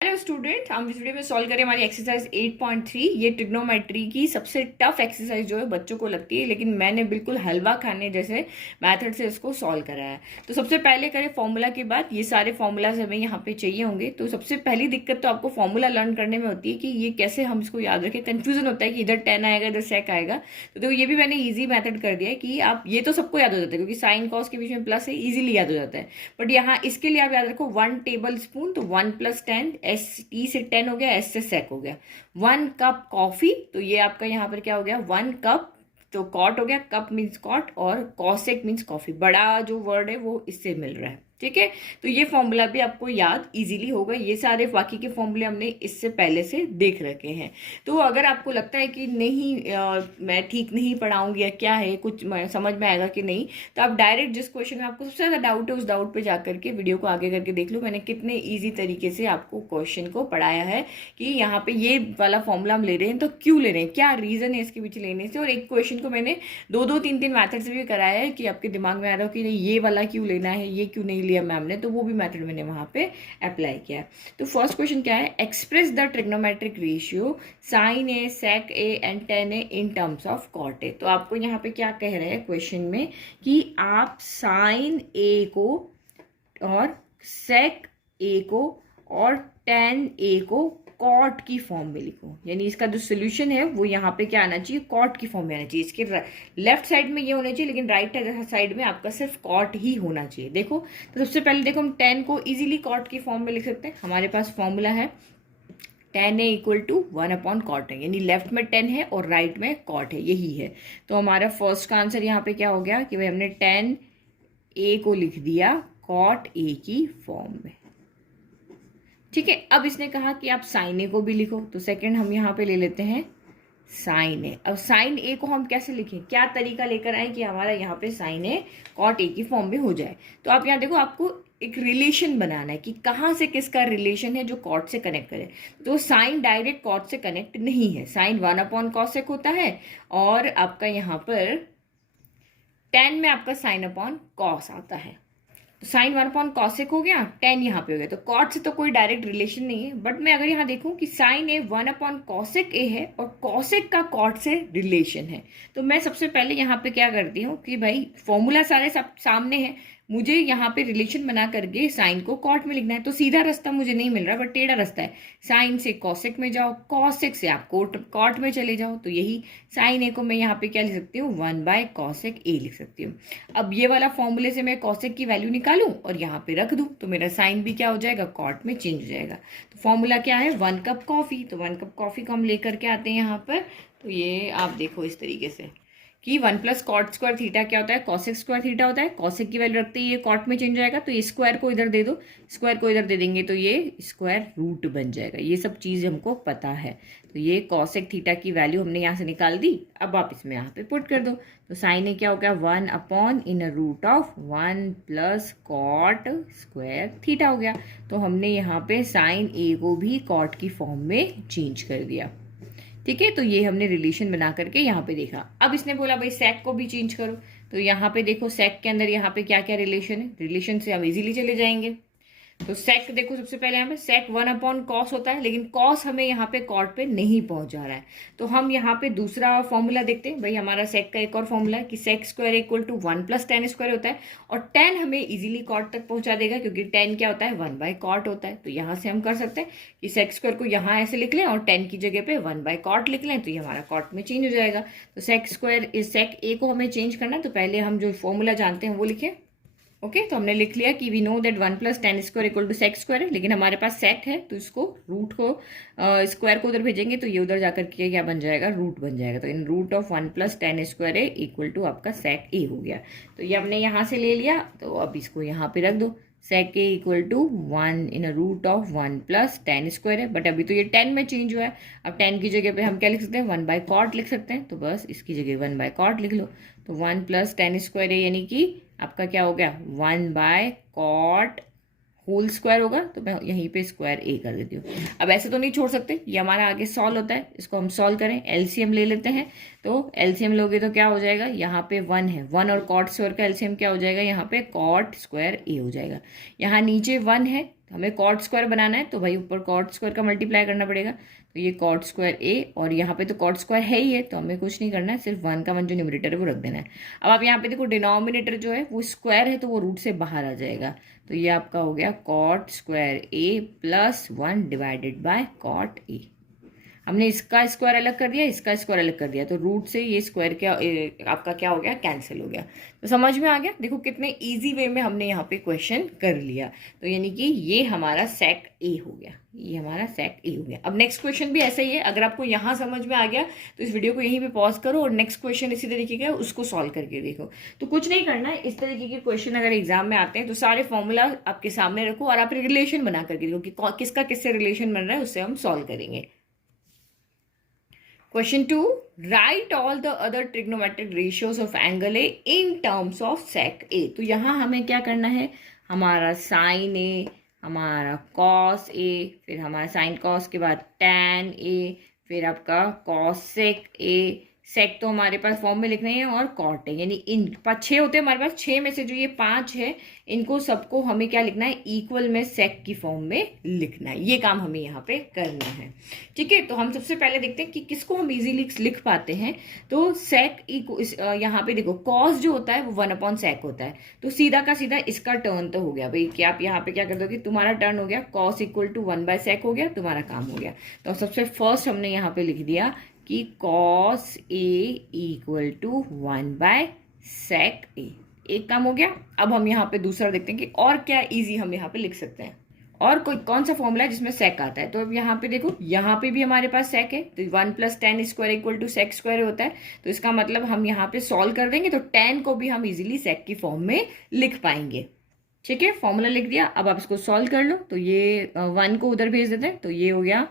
Hello student, हम इस video में सॉल्व करें हमारी एक्सरसाइज 8.3। ये ट्रिग्नोमेट्री की सबसे टफ एक्सरसाइज जो है बच्चों को लगती है, लेकिन मैंने बिल्कुल हलवा खाने जैसे मेथड से इसको सॉल्व करा है। तो सबसे पहले करें फॉर्मूला के बाद। ये सारे फॉर्मूलाज हमें यहाँ पे चाहिए होंगे। तो सबसे पहली दिक्कत तो आपको फॉर्मूला लर्न करने में होती है कि ये कैसे हम इसको याद रखें। कन्फ्यूजन होता है कि इधर 10 आएगा इधर सेक आएगा। तो ये भी मैंने ईजी मैथड कर दिया है कि आप ये तो सबको याद हो जाता है क्योंकि साइन कॉस के बीच में प्लस है, इजीली याद हो जाता है। बट यहाँ इसके लिए आप याद रखो 1 टेबल स्पून, तो 1 + 10, एस टी से 10 हो गया, एस से सेक हो गया। 1 कप कॉफी, तो ये आपका यहाँ पर क्या हो गया 1 कप, तो कॉट हो गया, कप मीन्स कॉट और कॉसेक मीन्स कॉफी। बड़ा जो वर्ड है वो इससे मिल रहा है, ठीक है। तो ये फॉर्मूला भी आपको याद इजीली होगा। ये सारे बाकी के फॉर्मूले हमने इससे पहले से देख रखे हैं। तो अगर आपको लगता है कि नहीं मैं ठीक नहीं पढ़ाऊंगी या क्या है, कुछ समझ में आएगा कि नहीं, तो आप डायरेक्ट जिस क्वेश्चन में आपको सबसे ज़्यादा डाउट है उस डाउट पे जाकर के वीडियो को आगे करके देख लो। मैंने कितने ईजी तरीके से आपको क्वेश्चन को पढ़ाया है कि यहाँ पे ये वाला फॉर्मूला हम ले रहे हैं तो क्यों ले रहे हैं, क्या रीज़न है इसके पीछे लेने से। और एक क्वेश्चन को मैंने 2-3 मैथड से भी कराया है कि आपके दिमाग में आ रहा हो कि नहीं ये वाला क्यों लेना है, ये क्यों नहीं लिया मैम ने, तो वो भी मेथड मैंने वहां पे अप्लाई किया है। तो फर्स्ट क्वेश्चन क्या है, express the trigonometric ratio sine A sec A and tan A in terms of cot A. तो आपको यहाँ पे क्या कह रहे हैं क्वेश्चन में कि आप साइन ए को और सेक ए को और टेन ए को कॉट की फॉर्म में लिखो। यानी इसका जो सोल्यूशन है वो यहाँ पे क्या आना चाहिए, कॉट की फॉर्म में आना चाहिए। इसके लेफ्ट साइड में ये होना चाहिए, लेकिन राइट साइड में आपका सिर्फ कॉट ही होना चाहिए। देखो, तो सबसे पहले देखो हम 10 को इजीली कॉट की फॉर्म में लिख सकते हैं। हमारे पास फॉर्मूला है tan A equal to 1/cot है, यानी लेफ्ट में 10 है और राइट में कॉट है, यही है। तो हमारा फर्स्ट का आंसर यहाँ पे क्या हो गया कि भाई हमने tan ए को लिख दिया कॉट ए की फॉर्म में, ठीक है। अब इसने कहा कि आप साइन ए को भी लिखो, तो सेकंड हम यहाँ पे ले लेते हैं साइन ए। अब साइन ए को हम कैसे लिखें, क्या तरीका लेकर आए कि हमारा यहाँ पे साइन ए कॉट ए की फॉर्म में हो जाए। तो आप यहाँ देखो, आपको एक रिलेशन बनाना है कि कहाँ से किसका रिलेशन है जो कॉट से कनेक्ट करे। तो साइन डायरेक्ट कॉट से कनेक्ट नहीं है, साइन 1/cosec होता है और आपका यहाँ पर 10 में आपका sin अपॉन कॉस आता है। तो साइन 1/cosec हो गया, 10 यहाँ पे हो गया। तो कॉट से तो कोई डायरेक्ट रिलेशन नहीं है, बट मैं अगर यहाँ देखूं कि साइन ए 1/cosec ए है और कॉसेक का कॉट से रिलेशन है, तो मैं सबसे पहले यहाँ पे क्या करती हूँ कि भाई फॉर्मूला सारे सब सामने है, मुझे यहाँ पे रिलेशन बना करके साइन को कॉट में लिखना है। तो सीधा रास्ता मुझे नहीं मिल रहा, बट टेढ़ा रास्ता है। साइन से कॉसेक में जाओ, कॉसेक से आप कॉट में चले जाओ। तो यही साइन ए को मैं यहाँ पे क्या लिख सकती हूँ, 1/cosec ए लिख सकती हूँ। अब ये वाला फॉर्मूले से मैं कॉसेक की वैल्यू निकालूं और यहाँ पे रख दूं, तो मेरा साइन भी क्या हो जाएगा, कॉट में चेंज हो जाएगा। तो फॉर्मूला क्या है, 1 कप कॉफी। तो 1 कप कॉफी को हम लेकर के आते हैं यहाँ पर। तो ये आप देखो इस तरीके से कि 1 + cot स्क्वायर थीटा क्या होता है, कॉसेक स्क्वायर थीटा होता है। कॉसेक की वैल्यू रखते ही ये कॉट में चेंज हो जाएगा, तो ये स्क्वायर को इधर दे दो, स्क्वायर को इधर दे देंगे तो ये स्क्वायर रूट बन जाएगा। ये सब चीज़ हमको पता है। तो ये कॉसेक थीटा की वैल्यू हमने यहाँ से निकाल दी। अब आप इसमें यहाँ पे पुट कर दो, तो साइन ए क्या हो गया 1/√1 + cot स्क्वायर थीटा हो गया। तो हमने यहाँ पे साइन ए को भी कॉट की फॉर्म में चेंज कर दिया, ठीक है। तो ये हमने रिलेशन बना करके यहाँ पे देखा। अब इसने बोला भाई सेक को भी चेंज करो, तो यहाँ पे देखो सेक के अंदर यहाँ पे क्या क्या रिलेशन है, रिलेशन से हम इजीली चले जाएंगे। तो सेक देखो, सबसे पहले यहाँ पे सेक 1/cos होता है, लेकिन cos हमें यहाँ पे कॉट पे नहीं पहुंच जा रहा है। तो हम यहाँ पे दूसरा फॉर्मूला देखते हैं। भाई हमारा सेक का एक और फॉर्मूला है कि sec square equal to 1 + tan square होता है, और tan हमें इजीली कॉट तक पहुंचा देगा क्योंकि tan क्या होता है 1/cot होता है। तो यहाँ से हम कर सकते हैं कि सेक स्क्वायर को यहाँ ऐसे लिख लें और tan की जगह पे 1/cot लिख लें, तो ये हमारा कॉट में चेंज हो जाएगा। तो सेक स्क्वायर इस सेक ए को हमें चेंज करना है, तो पहले हम जो फॉर्मूला जानते हैं वो लिखें। ओके, तो हमने लिख लिया कि we know that 1 + tan square equal to sec square है, लेकिन हमारे पास सेक है तो इसको रूट को स्क्वायर को उधर भेजेंगे तो ये उधर जाकर के क्या बन जाएगा, रूट बन जाएगा। तो इन √1 + tan स्क्वायर है इक्वल टू आपका सेक ए हो गया। तो ये हमने यहाँ से ले लिया, तो अब इसको यहाँ पे रख दो। सेक ए इक्वल टू 1 इन √1 + tan स्क्वायर है, बट अभी तो ये 10 में चेंज हुआ है। अब 10 की जगह पे हम क्या लिख सकते हैं, 1/cot लिख सकते हैं। तो बस इसकी जगह 1/cot लिख लो। तो 1 + tan स्क्वायर है, यानी कि आपका क्या हो गया 1/cot होल स्क्वायर होगा। तो मैं यहीं पे स्क्वायर ए कर देती हूँ। अब ऐसे तो नहीं छोड़ सकते, ये हमारा आगे सॉल्व होता है, इसको हम सॉल्व करें, एलसीएम ले लेते हैं। तो एलसीएम लोगे तो क्या हो जाएगा, यहाँ पे 1 है, 1 और कॉट स्क्वायर का एलसीएम क्या हो जाएगा, यहाँ पे कॉट स्क्वायर ए हो जाएगा। यहाँ नीचे 1 है तो हमें कॉट स्क्वायर बनाना है, तो भाई ऊपर कॉट स्क्वायर का मल्टीप्लाई करना पड़ेगा। तो ये कॉट स्क्वायर ए, और यहाँ पे तो कॉट स्क्वायर है ही है, तो हमें कुछ नहीं करना है, सिर्फ 1 का 1 जो न्यूमरेटर है वो रख देना है। अब आप यहाँ पे देखो डिनोमिनेटर जो है वो स्क्वायर है, तो वो रूट से बाहर आ जाएगा। तो ये आपका हो गया cot square A plus 1 divided by cot A. हमने इसका स्क्वायर अलग कर दिया, इसका स्क्वायर अलग कर दिया, तो रूट से ये स्क्वायर क्या आपका क्या हो गया, कैंसिल हो गया। तो समझ में आ गया, देखो कितने इजी वे में हमने यहाँ पे क्वेश्चन कर लिया। तो यानी कि ये हमारा सेक ए हो गया, ये हमारा सेक ए हो गया। अब नेक्स्ट क्वेश्चन भी ऐसा ही है। अगर आपको यहाँ समझ में आ गया तो इस वीडियो को यहीं पे पॉज करो और नेक्स्ट क्वेश्चन इसी तरीके का उसको सॉल्व करके देखो। तो कुछ नहीं करना है, इस तरीके के क्वेश्चन अगर एग्जाम में आते हैं तो सारे फॉर्मूला आपके सामने रखो और आप रिलेशन बना करके देखो कि किसका किससे रिलेशन बन रहा है, उससे हम सॉल्व करेंगे। Question 2, write all the other trigonometric ratios of angle A in terms of sec A। तो यहाँ हमें क्या करना है, हमारा sin A, हमारा cos A, फिर हमारा sin cos के बाद tan A, फिर आपका cos sec A, सेक तो हमारे पास फॉर्म में लिखने हैं और कॉट है, यानी इन 6 होते हैं हमारे पास, 6 में से जो ये 5 है इनको सबको हमें क्या लिखना है, इक्वल में सेक की फॉर्म में लिखना है। ये काम हमें यहाँ पे करना है, ठीक है। तो हम सबसे पहले देखते हैं कि किसको हम इजीली लिख पाते हैं। तो सेक यहाँ पे देखो कॉस जो होता है वो 1/sec होता है, तो सीधा का सीधा इसका टर्न तो हो गया भाई, कि आप यहाँ पे क्या कर दोगे, तुम्हारा टर्न हो गया कॉस इक्वल टू 1/sec हो गया, तुम्हारा काम हो गया। तो सबसे फर्स्ट हमने यहाँ पे लिख दिया कि cos A equal to 1/sec A, एक काम हो गया। अब हम यहाँ पे दूसरा देखते हैं कि और क्या इजी हम यहाँ पे लिख सकते हैं, और कोई कौन सा फॉर्मूला है जिसमें सेक आता है। तो अब यहाँ पे देखो, यहाँ पे भी हमारे पास सेक है, तो 1 + tan square equal to sec square होता है। तो इसका मतलब हम यहाँ पे सॉल्व कर देंगे तो tan को भी हम इजीली सेक की फॉर्म में लिख पाएंगे, ठीक है। फॉर्मूला लिख दिया, अब आप इसको सॉल्व कर लो। तो ये 1 को उधर भेज देते हैं, तो ये हो गया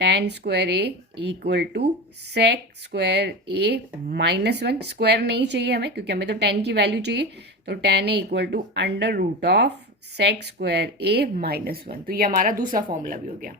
tan square A equal to sec square A -1। Square नहीं चाहिए हमें क्योंकि हमें तो tan की वैल्यू चाहिए, तो tan A equal to √of sec square A -1। तो ये हमारा दूसरा फॉर्मूला भी हो गया,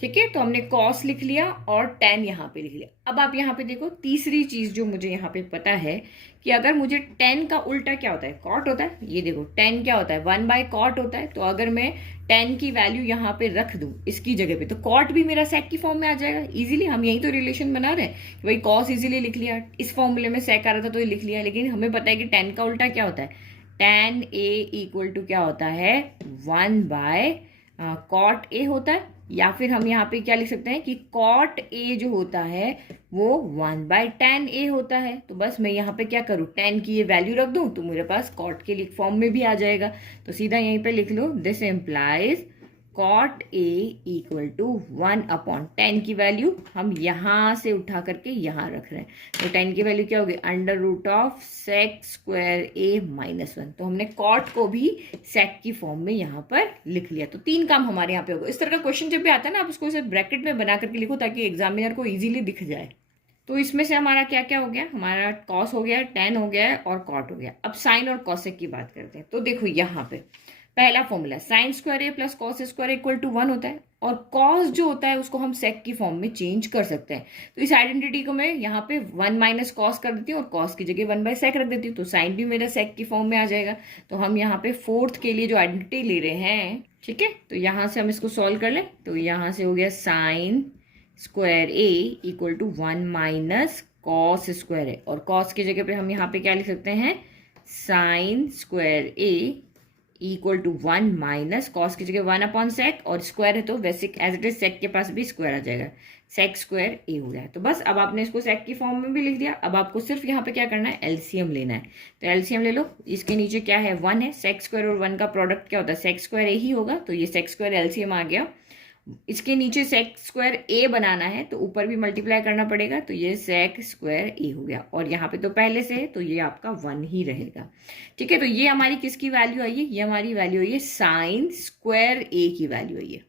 ठीक है। तो हमने cos लिख लिया और tan यहाँ पे लिख लिया। अब आप यहाँ पे देखो, तीसरी चीज जो मुझे यहाँ पे पता है कि अगर मुझे tan का उल्टा क्या होता है, cot होता है। ये देखो tan क्या होता है, 1/cot होता है। तो अगर मैं tan की वैल्यू यहाँ पे रख दूं इसकी जगह पे, तो cot भी मेरा sec की फॉर्म में आ जाएगा इजीली। हम यही तो रिलेशन बना रहे हैं कि भाई cos इजीली लिख लिया, इस फॉर्मूले में sec आ रहा था तो ये लिख लिया। लेकिन हमें पता है कि tan का उल्टा क्या होता है, tan A इक्वल टू क्या होता है, 1/cot A होता है। या फिर हम यहाँ पे क्या लिख सकते हैं कि cot A जो होता है वो 1/tan A होता है। तो बस मैं यहाँ पे क्या करूँ, tan की ये वैल्यू रख दूँ तो मेरे पास cot के लिए फॉर्म में भी आ जाएगा। तो सीधा यहीं पे लिख लो, this implies cot A equal to 1/tan की वैल्यू हम यहाँ से उठा करके यहाँ रख रहे हैं। तो tan की वैल्यू क्या होगी, √ऑफ सेक स्क्वायर A -1। तो हमने cot को भी सेक की फॉर्म में यहाँ पर लिख लिया। तो 3 काम हमारे यहाँ पे होगा। इस तरह का क्वेश्चन जब भी आता है ना, आप उसको इसे ब्रैकेट में बना करके लिखो ताकि एग्जामिनर को ईजिली दिख जाए। तो इसमें से हमारा क्या क्या हो गया, हमारा cos हो गया, tan हो गया और cot हो गया। अब साइन और cosec की बात करते हैं। तो देखो यहाँ पे पहला formula sine square A plus cos square equal to 1 होता है, और कॉस जो होता है उसको हम सेक की फॉर्म में चेंज कर सकते हैं। तो इस आइडेंटिटी को मैं यहाँ पे 1 - कॉस कर देती हूँ और कॉस की जगह 1/sec रख देती हूँ, तो साइन भी मेरा सेक की फॉर्म में आ जाएगा। तो हम यहाँ पे 4th के लिए जो आइडेंटिटी ले रहे हैं, ठीक है। तो यहाँ से हम इसको सॉल्व कर लें। तो यहाँ से हो गया sine square A equal to 1 - cos square A, और कॉस की जगह पे हम यहाँ पे क्या लिख सकते हैं, sine square A equal to 1 - cos की जगह 1/sec, और स्क्वायर है तो basic as it is sec के पास भी स्क्वायर आ जाएगा, सेक स्क्वायर ए हो गया। तो बस अब आपने इसको सेक की फॉर्म में भी लिख दिया। अब आपको सिर्फ यहाँ पे क्या करना है, एलसीएम लेना है। तो एलसीएम ले लो, इसके नीचे क्या है, 1 है, सेक स्क्वायर और 1 का प्रोडक्ट क्या होता है, सेक स्क्वायर ए ही होगा। तो ये सेक स्क्वायर एलसीएम आ गया। इसके नीचे सेक स्क्वायर ए बनाना है तो ऊपर भी मल्टीप्लाई करना पड़ेगा, तो ये सेक स्क्वायर ए हो गया। और यहाँ पे तो पहले से है तो ये आपका 1 ही रहेगा, ठीक है। तो ये हमारी किसकी वैल्यू आई है, ये हमारी वैल्यू आई है साइन स्क्वायर ए की वैल्यू आई है,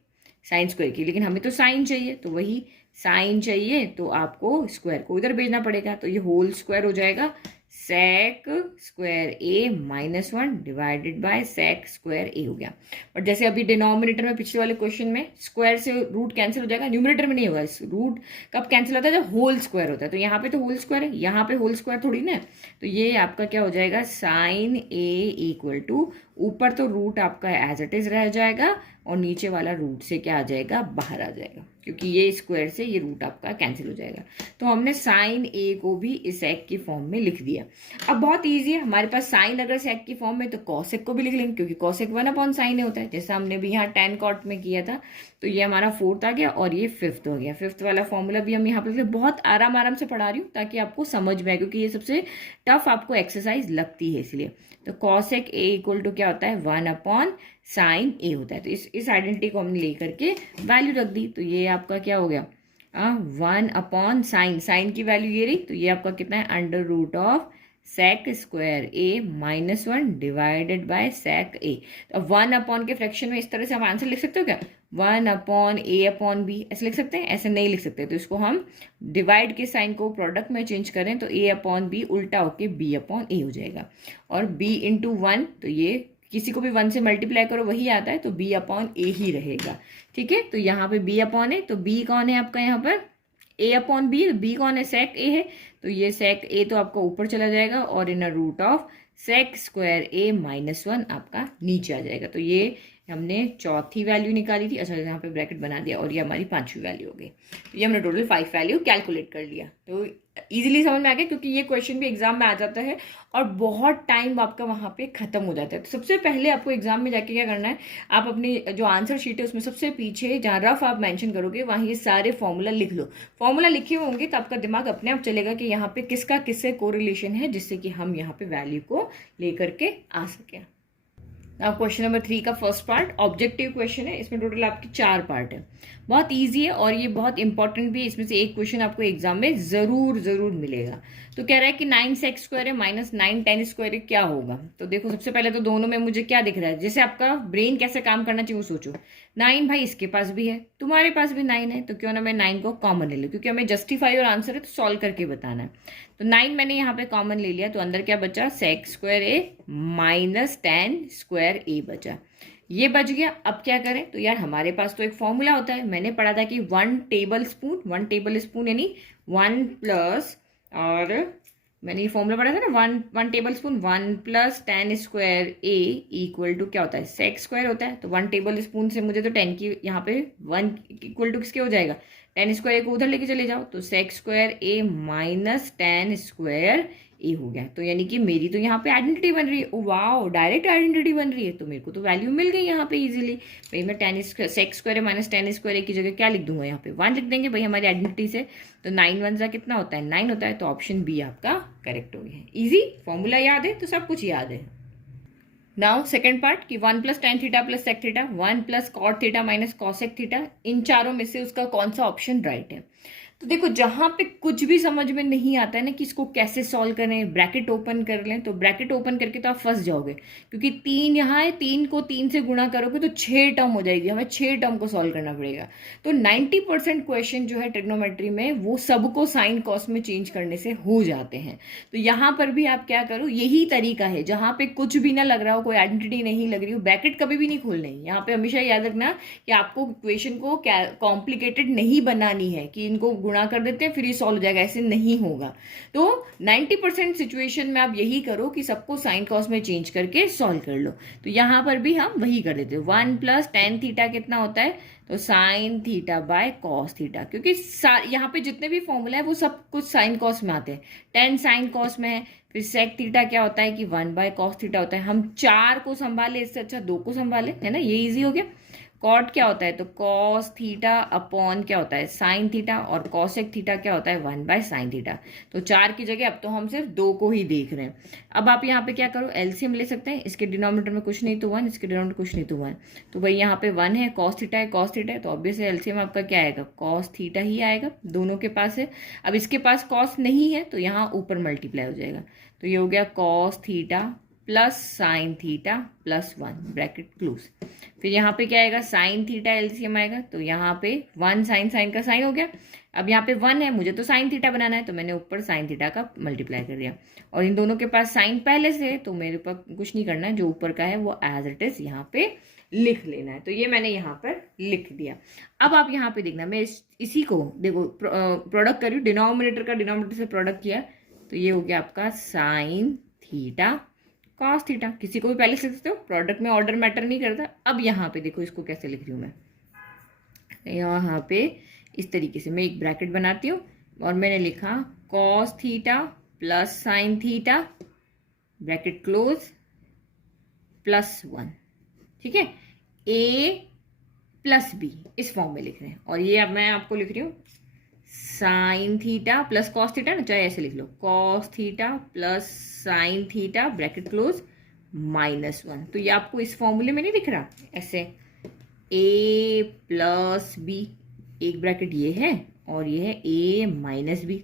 साइन स्क्वायर की। लेकिन हमें तो साइन चाहिए, तो वही साइन चाहिए तो आपको स्क्वायर को इधर भेजना पड़ेगा। तो ये होल स्क्वायर हो जाएगा sec square A -1 divided by sec square A हो गया। बट जैसे अभी डिनोमिनेटर में पिछले वाले क्वेश्चन में स्क्वायर से रूट कैंसिल हो जाएगा, न्यूमिनेटर में नहीं होगा। रूट कब कैंसिल होता है? जब होल स्क्वायर होता है। तो यहाँ पे तो होल स्क्वायर है, यहाँ पे होल स्क्वायर थोड़ी ना। तो ये आपका क्या हो जाएगा, साइन ए इक्वल टू, ऊपर तो रूट आपका एज इट इज रह जाएगा और नीचे वाला रूट से क्या आ जाएगा, बाहर आ जाएगा, क्योंकि ये स्क्वायर से ये रूट आपका कैंसिल हो जाएगा। तो हमने साइन ए को भी इस सेक की फॉर्म में लिख दिया। अब बहुत ईजी है, हमारे पास साइन अगर सेक की फॉर्म में, तो कॉसेक को भी लिख लेंगे, क्योंकि कॉसेक 1/sin ए होता है, जैसा हमने भी यहाँ tan cot में किया था। तो ये हमारा 4th आ गया और ये 5th हो गया। 5th वाला फॉर्मूला भी हम यहाँ पे बहुत आराम आराम से पढ़ा रही हूँ ताकि आपको समझ में आए, क्योंकि ये सबसे टफ आपको एक्सरसाइज लगती है इसलिए। तो कॉसेक ए इक्वल टू क्या होता है, 1/sin ए होता है। तो इस आइडेंटिटी को हमने लेकर के वैल्यू रख दी। तो ये आपका क्या हो गया, 1/sin, साइन की वैल्यू ये रही। तो ये आपका कितना है, under root of sec square A -1 divided by sec A. तो 1 के फ्रैक्शन में इस तरह से हम आंसर लिख सकते हो क्या, 1/a/b ऐसे लिख सकते हैं? ऐसे नहीं लिख सकते। तो इसको हम डिवाइड के साइन को प्रोडक्ट में चेंज करें तो a/b उल्टा होके b/a हो जाएगा। और b इंटू 1, तो ये किसी को भी 1 से मल्टीप्लाई करो वही आता है, तो b/a ही रहेगा। ठीक है, तो यहाँ पे b/a, तो b कौन है आपका यहाँ पर, a/b, b कौन है, सेक ए है। तो ये सेक ए तो आपका ऊपर चला जाएगा और इन root of sec square A -1 आपका नीचे आ जाएगा। तो ये हमने चौथी वैल्यू निकाली थी। अच्छा, यहाँ पे ब्रैकेट बना दिया और ये हमारी 5वीं वैल्यू हो गई। तो ये हमने टोटल 5 वैल्यू कैलकुलेट कर लिया। तो इजीली समझ में आ गया, क्योंकि ये क्वेश्चन भी एग्जाम में आ जाता है और बहुत टाइम आपका वहाँ पे खत्म हो जाता है। तो सबसे पहले आपको एग्जाम में जाके क्या करना है, आप अपनी जो आंसर शीट है उसमें सबसे पीछे जहाँ रफ आप मेंशन करोगे वहाँ ये सारे फॉर्मूला लिख लो। फॉर्मूला लिखे हुए होंगे तो आपका दिमाग अपने आप चलेगा कि यहाँ पे किसका किससे कोरिलेशन है, जिससे कि हम यहाँ पे वैल्यू को लेकर के आ सकें। अब क्वेश्चन नंबर 3 का फर्स्ट पार्ट ऑब्जेक्टिव क्वेश्चन है। इसमें टोटल आपके 4 पार्ट है। बहुत इजी है और ये बहुत इंपॉर्टेंट भी है। इसमें से एक क्वेश्चन आपको एग्जाम में जरूर मिलेगा। तो कह रहा है कि 9 सेक स्क्वायर है -9 tan स्क्वायर है, क्या होगा। तो देखो, सबसे पहले तो दोनों में मुझे क्या दिख रहा है, जैसे आपका ब्रेन कैसे काम करना चाहिए वो सोचो। 9 भाई इसके पास भी है, तुम्हारे पास भी 9 है, तो क्यों ना मैं 9 को कॉमन ले लूँ, क्योंकि हमें जस्टिफाई और आंसर है तो सॉल्व करके बताना है। तो 9 मैंने यहाँ पे कॉमन ले लिया, तो अंदर क्या बचा, सेक स्क्वायर ए -tan स्क्वायर ए बचा। ये बच गया। अब क्या करें, तो यार हमारे पास तो एक फॉर्मूला होता है, मैंने पढ़ा था कि 1 टेबल स्पून यानी 1 प्लस, और मैंने ये फॉर्मूला पढ़ा था ना, 1 table spoon 1 + tan square A equal to क्या होता है, सेक स्क्वायर होता है। तो 1 टेबल स्पून से मुझे तो 10 की यहाँ पे 1 इक्वल टू किसके हो जाएगा, tan स्क्वायर ए को उधर लेके चले जाओ, तो सेक square A -tan square A हो गया। तो यानी कि मेरी तो यहाँ पे आइडेंटिटी बन रही है। वाओ, डायरेक्ट आइडेंटिटी बन रही है, तो मेरे को तो वैल्यू मिल गई यहाँ पे इजीली। भाई मैं सेक स्क्वायर है -tan स्क्वायर ए की जगह क्या लिख दूंगा, यहाँ पे 1 लिख देंगे भाई हमारी आइडेंटिटी से। तो 9 1 कितना होता है, 9 होता है। तो ऑप्शन बी आपका करेक्ट हो गया। इजी, फॉर्मूला याद है तो सब कुछ याद है। नाउ सेकंड पार्ट कि 1 + tan theta + sec theta, 1 + cot theta - cosec theta, इन चारों में से उसका कौन सा ऑप्शन राइट है। तो देखो, जहां पे कुछ भी समझ में नहीं आता है ना कि इसको कैसे सॉल्व करें, ब्रैकेट ओपन कर लें, तो ब्रैकेट ओपन करके तो आप फंस जाओगे, क्योंकि 3 यहाँ है, 3 को 3 से गुणा करोगे तो 6 टर्म हो जाएगी, हमें 6 टर्म को सॉल्व करना पड़ेगा। तो 90% क्वेश्चन जो है ट्रिग्नोमेट्री में वो सबको साइन कॉस में चेंज करने से हो जाते हैं। तो यहाँ पर भी आप क्या करो, यही तरीका है, जहां पे कुछ भी ना लग रहा हो, कोई आइडेंटिटी नहीं लग रही हो, ब्रैकेट कभी भी नहीं खोलना है। यहाँ पे हमेशा याद रखना कि आपको इक्वेशन को कॉम्प्लिकेटेड नहीं बनानी है कि इनको गुणा कर देते हैं फिर ये सॉल्व हो जाएगा, ऐसे नहीं होगा। तो 90% सिचुएशन में आप यही करो कि सबको साइन कॉस में चेंज करके सॉल्व कर लो। तो यहां पर भी हम वही कर देते हैं। 1 + tan थीटा कितना होता है, तो sign theta by cos theta, क्योंकि यहाँ पे जितने भी फॉर्मूला है वो सब कुछ साइन कॉस में आते हैं। tan साइन कॉस में है, फिर सेक थीटा क्या होता है कि 1/cos थीटा होता है। हम 4 को संभाले, इससे अच्छा 2 को संभाले, है ना, ये इजी हो गया। कॉट क्या होता है, तो कॉस थीटा अपॉन क्या होता है, साइन थीटा, और कॉसेक थीटा क्या होता है, 1/sin थीटा। तो 4 की जगह अब तो हम सिर्फ 2 को ही देख रहे हैं। अब आप यहाँ पे क्या करो, एलसीएम ले सकते हैं। इसके डिनोमिनेटर में कुछ नहीं तो 1, इसके डिनोमिनेटर कुछ नहीं तो 1। तो भाई यहाँ पे 1 है, कॉस थीटा है, कॉस थीटा है, तो ऑब्वियसली एलसीएम आपका क्या आएगा, कॉस थीटा ही आएगा, दोनों के पास है। अब इसके पास कॉस नहीं है तो यहाँ ऊपर मल्टीप्लाई हो जाएगा, तो ये हो गया cos theta plus sine theta plus 1 bracket close. फिर यहाँ पे क्या आएगा, साइन थीटा एलसीएम आएगा, तो यहाँ पे 1 साइन साइन का साइन हो गया। अब यहाँ पे 1 है, मुझे तो साइन थीटा बनाना है, तो मैंने ऊपर साइन थीटा का मल्टीप्लाई कर दिया। और इन दोनों के पास साइन पहले से है, तो मेरे पास कुछ नहीं करना है, जो ऊपर का है वो एज इट इज यहाँ पे लिख लेना है। तो ये मैंने यहाँ पर लिख दिया। अब आप यहाँ पे देखना, मैं इसी को देखो प्रोडक्ट करी, डिनोमिनेटर का डिनोमिनेटर से प्रोडक्ट किया, तो ये हो गया आपका साइन थीटा कॉस थीटा। किसी को भी पहले से लिख सकते हो, प्रोडक्ट में ऑर्डर मैटर नहीं करता। अब यहाँ पे देखो इसको कैसे लिख रही हूँ मैं, यहाँ पे इस तरीके से मैं एक ब्रैकेट बनाती हूँ और मैंने लिखा cos theta plus sine theta bracket close plus 1, ठीक है, ए प्लस बी इस फॉर्म में लिख रहे हैं। और ये अब मैं आपको लिख रही हूँ sine theta plus cos theta ना, चाहे ऐसे लिख लो, cos theta plus sine theta bracket close -1। तो ये आपको इस फॉर्मूले में नहीं दिख रहा, ऐसे ए प्लस बी, एक ब्रैकेट ये है और ये है ए माइनस बी,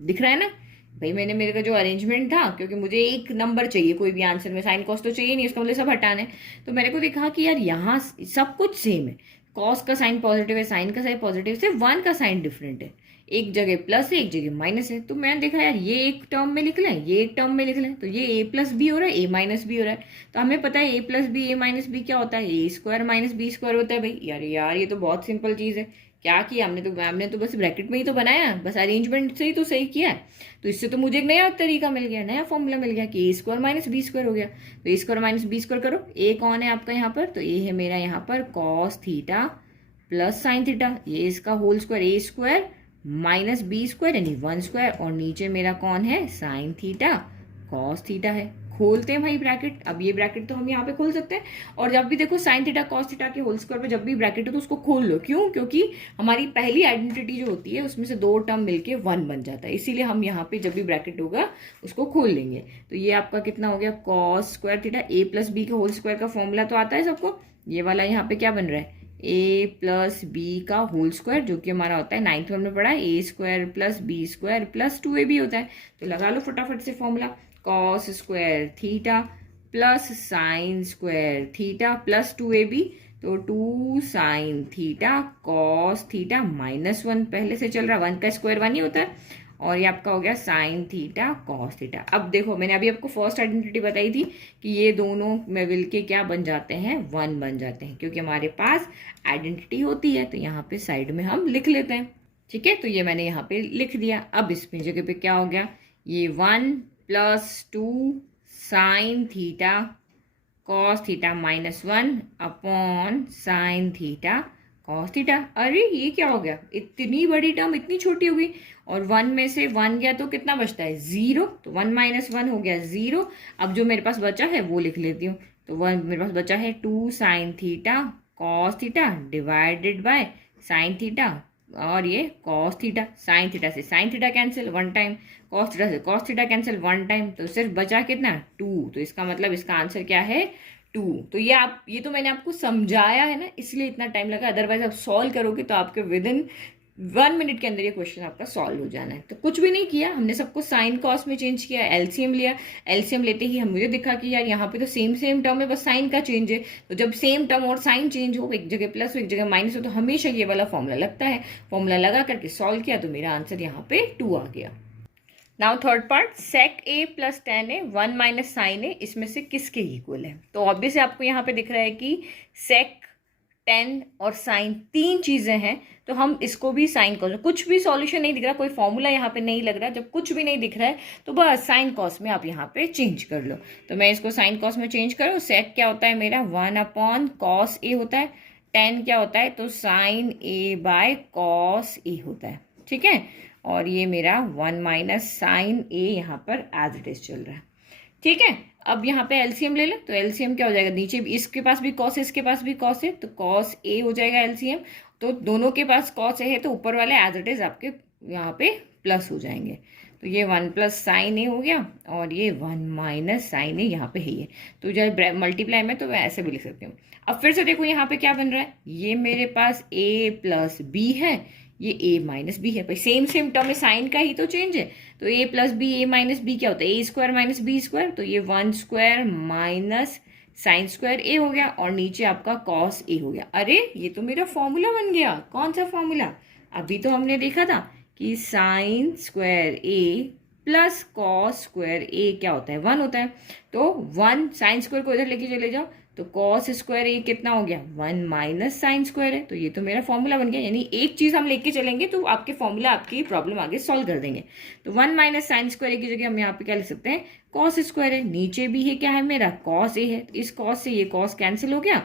दिख रहा है ना भाई। मेरे का जो अरेंजमेंट था, क्योंकि मुझे एक नंबर चाहिए कोई भी आंसर में, साइन कॉस तो चाहिए नहीं, इसका मतलब सब हटाना है। तो मेरे को देखा कि यार यहाँ सब कुछ सेम है, कॉस का साइन पॉजिटिव है, साइन का साइन पॉजिटिव, सिर्फ 1 का साइन डिफरेंट है, एक जगह प्लस है एक जगह माइनस है। तो मैंने देखा यार ये एक टर्म में लिख लें, ये एक टर्म में लिख लें, तो ये ए प्लस बी हो रहा है, ए माइनस बी हो रहा है। तो हमें पता है A plus B A minus B क्या होता है, A square minus B square होता है भाई। यार ये तो बहुत सिंपल चीज़ है। क्या किया हमने, तो मैम ने तो बस ब्रैकेट में ही तो बनाया, बस अरेंजमेंट से ही तो सही किया है। तो इससे तो मुझे एक नया तरीका मिल गया, नया फॉर्मूला मिल गया कि ए स्क्वायर माइनस बी स्क्वायर हो गया। तो A square minus B square करो, ए कौन है आपका यहाँ पर, तो ए है मेरा यहाँ पर cos theta plus sine theta, ये इसका होल स्क्वायर ए स्क्वायर माइनस बी स्क्वायर यानी 1 स्क्वायर, और नीचे मेरा कौन है, साइन थीटा कॉस थीटा है। खोलते हैं भाई ब्रैकेट। अब ये ब्रैकेट तो हम यहाँ पे खोल सकते हैं, और जब भी देखो साइन थीटा कॉस थीटा के होल स्क्वायर पे जब भी ब्रैकेट हो तो उसको खोल लो। क्यों, क्योंकि हमारी पहली आइडेंटिटी जो होती है उसमें से 2 टर्म मिलके 1 बन जाता है, इसीलिए हम यहाँ पे जब भी ब्रैकेट होगा उसको खोल लेंगे। तो ये आपका कितना हो गया, कॉस स्क्वायर थीटा, ए प्लस बी का होल स्क्वायर का फॉर्मूला तो आता है सबको। ये वाला यहाँ पे क्या बन रहा है, ए प्लस बी का होल स्क्वायर, जो कि हमारा होता है 9th में पढ़ा है, A square plus B square plus 2ab होता है। तो लगा लो फटाफट से formula, cos square theta plus sine square theta plus 2ab, तो 2 साइन थीटा कॉस थीटा -1 पहले से चल रहा, 1 का स्क्वायर 1 ही होता है, और ये आपका हो गया साइन थीटा कॉस थीटा। अब देखो मैंने अभी आपको फर्स्ट आइडेंटिटी बताई थी कि ये दोनों मिल के क्या बन जाते हैं, 1 बन जाते हैं, क्योंकि हमारे पास आइडेंटिटी होती है। तो यहाँ पे साइड में हम लिख लेते हैं, ठीक है। तो ये मैंने यहाँ पे लिख दिया। अब इसमें जगह पे क्या हो गया, ये 1 + 2 sign theta cos theta -1 upon sine theta cos theta. अरे ये क्या हो गया, इतनी बड़ी टर्म इतनी छोटी हो गई, और 1 में से 1 गया तो कितना बचता है, 0। तो 1 - 1 हो गया 0। अब जो मेरे पास बचा है वो लिख लेती हूँ। तो 1 मेरे पास बचा है 2 sign theta cos theta divided by sine theta, और ये कॉस थीटा। साइन थीटा से sine theta cancel 1 time, cos theta से कॉस थीटा कैंसिल 1 टाइम, तो सिर्फ बचा कितना, 2। तो इसका मतलब इसका आंसर क्या है, 2। तो ये तो मैंने आपको समझाया है ना, इसलिए इतना टाइम लगा। अदरवाइज आप सॉल्व करोगे तो आपके विदिन 1 मिनट के अंदर ये क्वेश्चन आपका सॉल्व हो जाना है। तो कुछ भी नहीं किया हमने, सबको साइन कॉस में चेंज किया, एलसीएम लिया। एलसीएम लेते ही मुझे दिखा कि यार यहाँ पे तो सेम टर्म है, बस साइन का चेंज है। तो जब सेम टर्म और साइन चेंज हो, एक जगह प्लस हो एक जगह माइनस हो, तो हमेशा ये वाला फॉर्मूला लगता है। फॉर्मूला लगा करके सॉल्व किया तो मेरा आंसर यहाँ पे 2 आ गया। Now third part, sec a + tan a 1 - sin a इसमें से किसके इक्वल है। तो ऑब्वियसली आपको यहाँ पे दिख रहा है कि sec, tan और sin 3 चीज़ें हैं, तो हम इसको भी साइन कॉस, कुछ भी सॉल्यूशन नहीं दिख रहा, कोई फॉर्मूला यहाँ पे नहीं लग रहा। जब कुछ भी नहीं दिख रहा है तो बस साइन कॉस में आप यहाँ पे चेंज कर लो। तो मैं इसको साइन कॉस में चेंज करूँ। sec क्या होता है मेरा, 1/cos a होता है। tan क्या होता है, तो sin a/cos a होता है, ठीक है। और ये मेरा 1 - sin a यहाँ पर एज इट इज चल रहा है, ठीक है। अब यहाँ पे एलसीएम ले लो, तो एलसीएम क्या हो जाएगा, नीचे इसके पास भी कॉस है इसके पास भी कॉस है, तो कॉस ए हो जाएगा एलसीएम। तो दोनों के पास कॉस है तो ऊपर वाले एज इट इज आपके यहाँ पे प्लस हो जाएंगे। तो ये 1 प्लस साइन ए हो गया और ये 1 माइनस साइन ए यहाँ पे है ये। तो जब मल्टीप्लाई में तो मैं ऐसे भी लिख सकती हूँ। अब फिर से देखो यहाँ पे क्या बन रहा है, ये मेरे पास a प्लस बी है, ये a माइनस बी है। भाई सेम सेम टर्म में साइन का ही तो चेंज है। तो a plus B, a minus B क्या होता है, a square minus B square. तो ये 1 square minus sine square A हो गया और नीचे आपका कॉस ए हो गया। अरे ये तो मेरा फॉर्मूला बन गया। कौन सा फॉर्मूला, अभी तो हमने देखा था कि sine square A plus cos square ए क्या होता है, 1 होता है। तो 1 साइन स्क्वायर को इधर लेके चले जाओ तो कॉस स्क्वायर ए कितना हो गया, 1 माइनस साइन स्क्वायर है। तो ये तो मेरा फॉर्मूला बन गया। यानी एक चीज हम लेके चलेंगे तो आपके फॉर्मूला आपकी प्रॉब्लम आगे सॉल्व कर देंगे। तो 1 माइनस साइन स्क्वायर ए की जगह हम यहाँ पे क्या लिख सकते हैं, कॉस स्क्वायर है। नीचे भी है क्या है मेरा, कॉस ए है। तो इस कॉस से ये कॉस कैंसिल हो गया,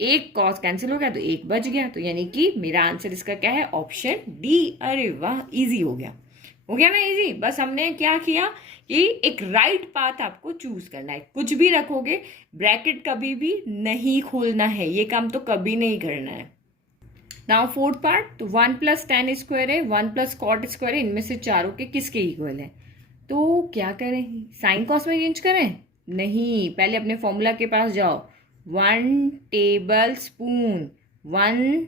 एक कॉस कैंसिल हो गया तो एक बच गया। तो यानी कि मेरा आंसर इसका क्या है, ऑप्शन डी। अरे वाह, इजी हो गया, हो गया ना इजी। बस हमने क्या किया कि एक राइट पाथ आपको चूज करना है। कुछ भी रखोगे, ब्रैकेट कभी भी नहीं खोलना है, ये काम तो कभी नहीं करना है। नाउ फोर्थ पार्ट, तो 1 प्लस टेन स्क्वायर है, 1 प्लस कॉट स्क्वायर है, इनमें से चारों के किसके इक्वल है। तो क्या करें, साइन कॉस में चेंज करें, नहीं, पहले अपने फॉर्मूला के पास जाओ। 1 टेबल स्पून 1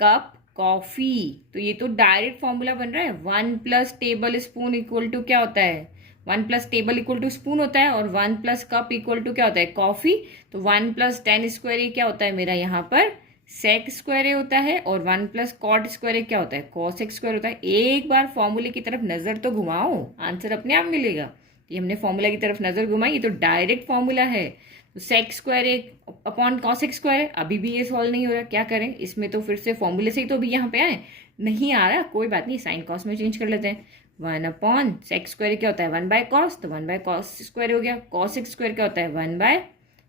कप कॉफी, तो ये तो डायरेक्ट फॉर्मूला बन रहा है। 1 plus table spoon equal to क्या होता है, 1 plus table equal to spoon होता है और 1 प्लस कप इक्वल टू क्या होता है, कॉफी। तो 1 प्लस टेन स्क्वायर ए क्या होता है मेरा यहाँ पर, सेक स्क्वायर ए होता है और 1 प्लस कॉट स्क्वायर ए क्या होता है, कॉसेक स्क्वायर होता है। एक बार फॉर्मूले की तरफ नजर तो घुमाओ, आंसर अपने आप मिलेगा। ये हमने फॉर्मूला की तरफ नजर घुमाई, ये तो डायरेक्ट फॉर्मूला है। तो सेक square A upon cosec square है। अभी भी ये सॉल्व नहीं हो रहा, क्या करें, इसमें तो फिर से फॉर्मूले से ही तो अभी यहाँ पे आए, नहीं आ रहा, कोई बात नहीं, साइन कॉस में चेंज कर लेते हैं। 1 अपॉन सेक स्क्वायर क्या होता है, 1 बाय कॉस, तो 1 बाय कॉस स्क्वायर हो गया। कॉसेक स्क्वायर क्या होता है, 1 बाय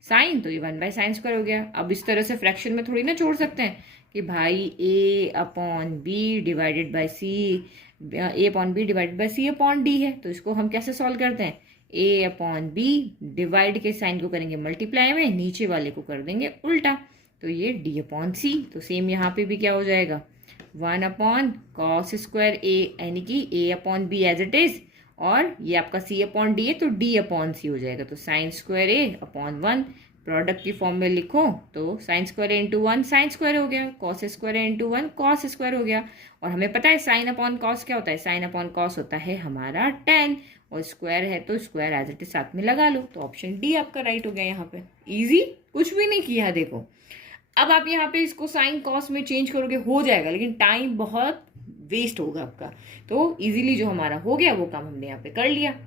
साइन, तो ये 1 बाय साइन स्क्वायर हो गया। अब इस तरह से फ्रैक्शन में थोड़ी ना छोड़ सकते हैं कि भाई A upon B divided by C, A upon B divided by C upon D है। तो इसको हम कैसे सॉल्व करते हैं, ए अपॉन बी, डिवाइड के साइन को करेंगे मल्टीप्लाई में, नीचे वाले को कर देंगे उल्टा, तो ये डी अपॉन सी। तो सेम यहाँ पे भी क्या हो जाएगा, 1 अपॉन कॉस स्क्वायर ए, यानी कि A upon B as it is, और ये आपका सी अपॉन डी है तो डी अपॉन सी हो जाएगा। तो sign square A upon 1, product की फॉर्म में लिखो तो साइन स्क्वायर ए इंटू 1 साइन स्क्वायर हो गया, कॉस स्क्वायर ए इंटू 1 कॉस स्क्वायर हो गया। और हमें पता है साइन अपॉन कॉस क्या होता है, साइन अपॉन कॉस होता है हमारा tan, और स्क्वायर है तो स्क्वायर एज इट इज साथ में लगा लो। तो ऑप्शन डी आपका राइट हो गया। यहाँ पे इजी, कुछ भी नहीं किया देखो। अब आप यहाँ पे इसको साइन कॉस में चेंज करोगे, हो जाएगा, लेकिन टाइम बहुत वेस्ट होगा आपका। तो इजीली जो हमारा हो गया वो काम हमने यहाँ पे कर लिया।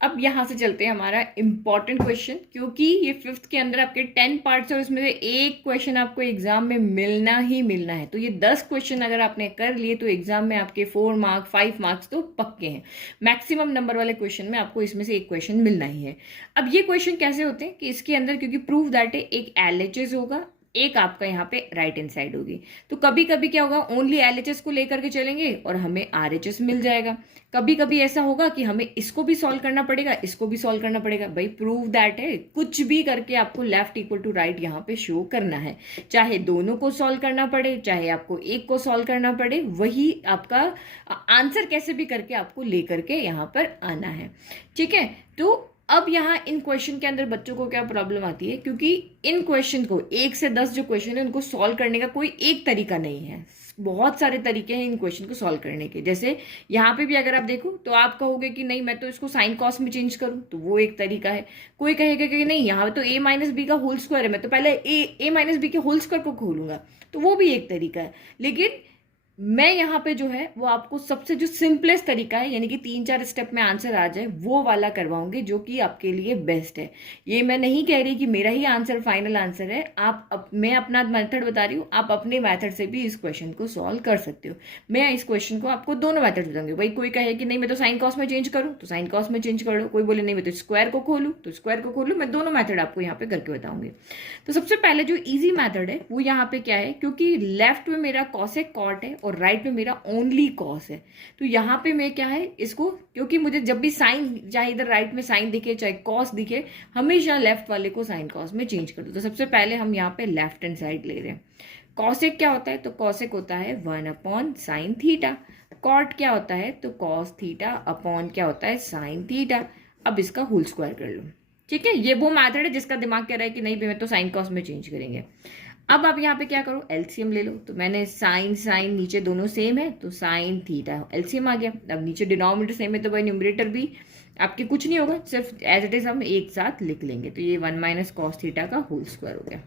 अब यहाँ से चलते हैं हमारा इंपॉर्टेंट क्वेश्चन, क्योंकि ये 5th के अंदर आपके 10 पार्ट्स है और उसमें से एक क्वेश्चन आपको एग्जाम में मिलना ही मिलना है। तो ये 10 क्वेश्चन अगर आपने कर लिए तो एग्जाम में आपके 4 मार्क्स 5 मार्क्स तो पक्के हैं। मैक्सिमम नंबर वाले क्वेश्चन में आपको इसमें से एक क्वेश्चन मिलना ही है। अब ये क्वेश्चन कैसे होते हैं कि इसके अंदर, क्योंकि प्रूफ दैट है, एक LHS होगा, एक आपका यहाँ पे राइट हैंड साइड होगी। तो कभी कभी क्या होगा, ओनली LHS को लेकर के चलेंगे और हमें RHS मिल जाएगा। कभी कभी ऐसा होगा कि हमें इसको भी सॉल्व करना पड़ेगा, इसको भी सॉल्व करना पड़ेगा। भाई प्रूव दैट है, कुछ भी करके आपको लेफ्ट इक्वल टू राइट यहाँ पे शो करना है। चाहे दोनों को सॉल्व करना पड़े, चाहे आपको एक को सॉल्व करना पड़े, वही आपका आंसर कैसे भी करके आपको लेकर के यहाँ पर आना है। ठीक है, तो अब यहाँ इन क्वेश्चन के अंदर बच्चों को क्या प्रॉब्लम आती है, क्योंकि इन क्वेश्चन को 1 से 10 जो क्वेश्चन है उनको सॉल्व करने का कोई एक तरीका नहीं है, बहुत सारे तरीके हैं इन क्वेश्चन को सॉल्व करने के। जैसे यहाँ पे भी अगर आप देखो तो आप कहोगे कि नहीं मैं तो इसको साइन कॉस में चेंज करूँ, तो वो एक तरीका है। कोई कहेगा कि नहीं यहाँ तो a माइनस बी का होल स्क्वायर है, मैं तो पहले a माइनस बी के होल स्क्वायर को खोलूंगा, तो वो भी एक तरीका है। लेकिन मैं यहाँ पे जो है वो आपको सबसे जो सिंपलेस्ट तरीका है, यानी कि 3-4 स्टेप में आंसर आ जाए, वो वाला करवाऊंगी, जो कि आपके लिए बेस्ट है। ये मैं नहीं कह रही कि मेरा ही आंसर फाइनल आंसर है, मैं अपना मेथड बता रही हूँ, आप अपने मेथड से भी इस क्वेश्चन को सॉल्व कर सकते हो। मैं इस क्वेश्चन को आपको दोनों मेथड बताऊंगी। भाई कोई कहे कि नहीं मैं तो साइन कॉस में चेंज करूँ, तो साइन कॉस में चेंज कर लो। कोई बोले नहीं मैं तो स्क्वायर को खोलूँ, तो स्क्वायर को खोलूँ। मैं दोनों मेथड आपको यहाँ पे करके बताऊंगी। तो सबसे पहले जो ईजी मेथड है वो यहाँ पे क्या है, क्योंकि लेफ्ट में मेरा कॉसेक कॉट है और राइट में मेरा ओनली कॉस है, तो यहाँ पे मैं क्या है इसको, क्योंकि मुझे जब भी साइन, चाहे इधर राइट में साइन दिखे चाहे कॉस दिखे, हमेशा लेफ्ट वाले को साइन कॉस में चेंज कर दो। तो सबसे पहले हम यहाँ पे लेफ्ट हैंड साइड ले रहे हैं। कॉसेक क्या होता है, तो कॉसेक होता है 1 अपॉन साइन थीटा। कॉट क्या होता है, तो कॉस थीटा अपॉन क्या होता है, साइन थीटा। अब इसका होल स्क्वायर कर लो, ठीक है। ये वो मैथड है जिसका दिमाग कह रहा है कि नहीं मैं तो साइन कॉस में चेंज करेंगे। अब आप यहाँ पे क्या करो, एलसीएम ले लो। तो मैंने साइन साइन नीचे दोनों सेम है, तो साइन थीटा एलसीएम आ गया। अब नीचे डिनोमिनेटर सेम है तो भाई न्यूमरेटर भी आपके कुछ नहीं होगा, सिर्फ एज इट इज हम एक साथ लिख लेंगे। तो ये 1 माइनस कॉस थीटा का होल स्क्वायर हो गया,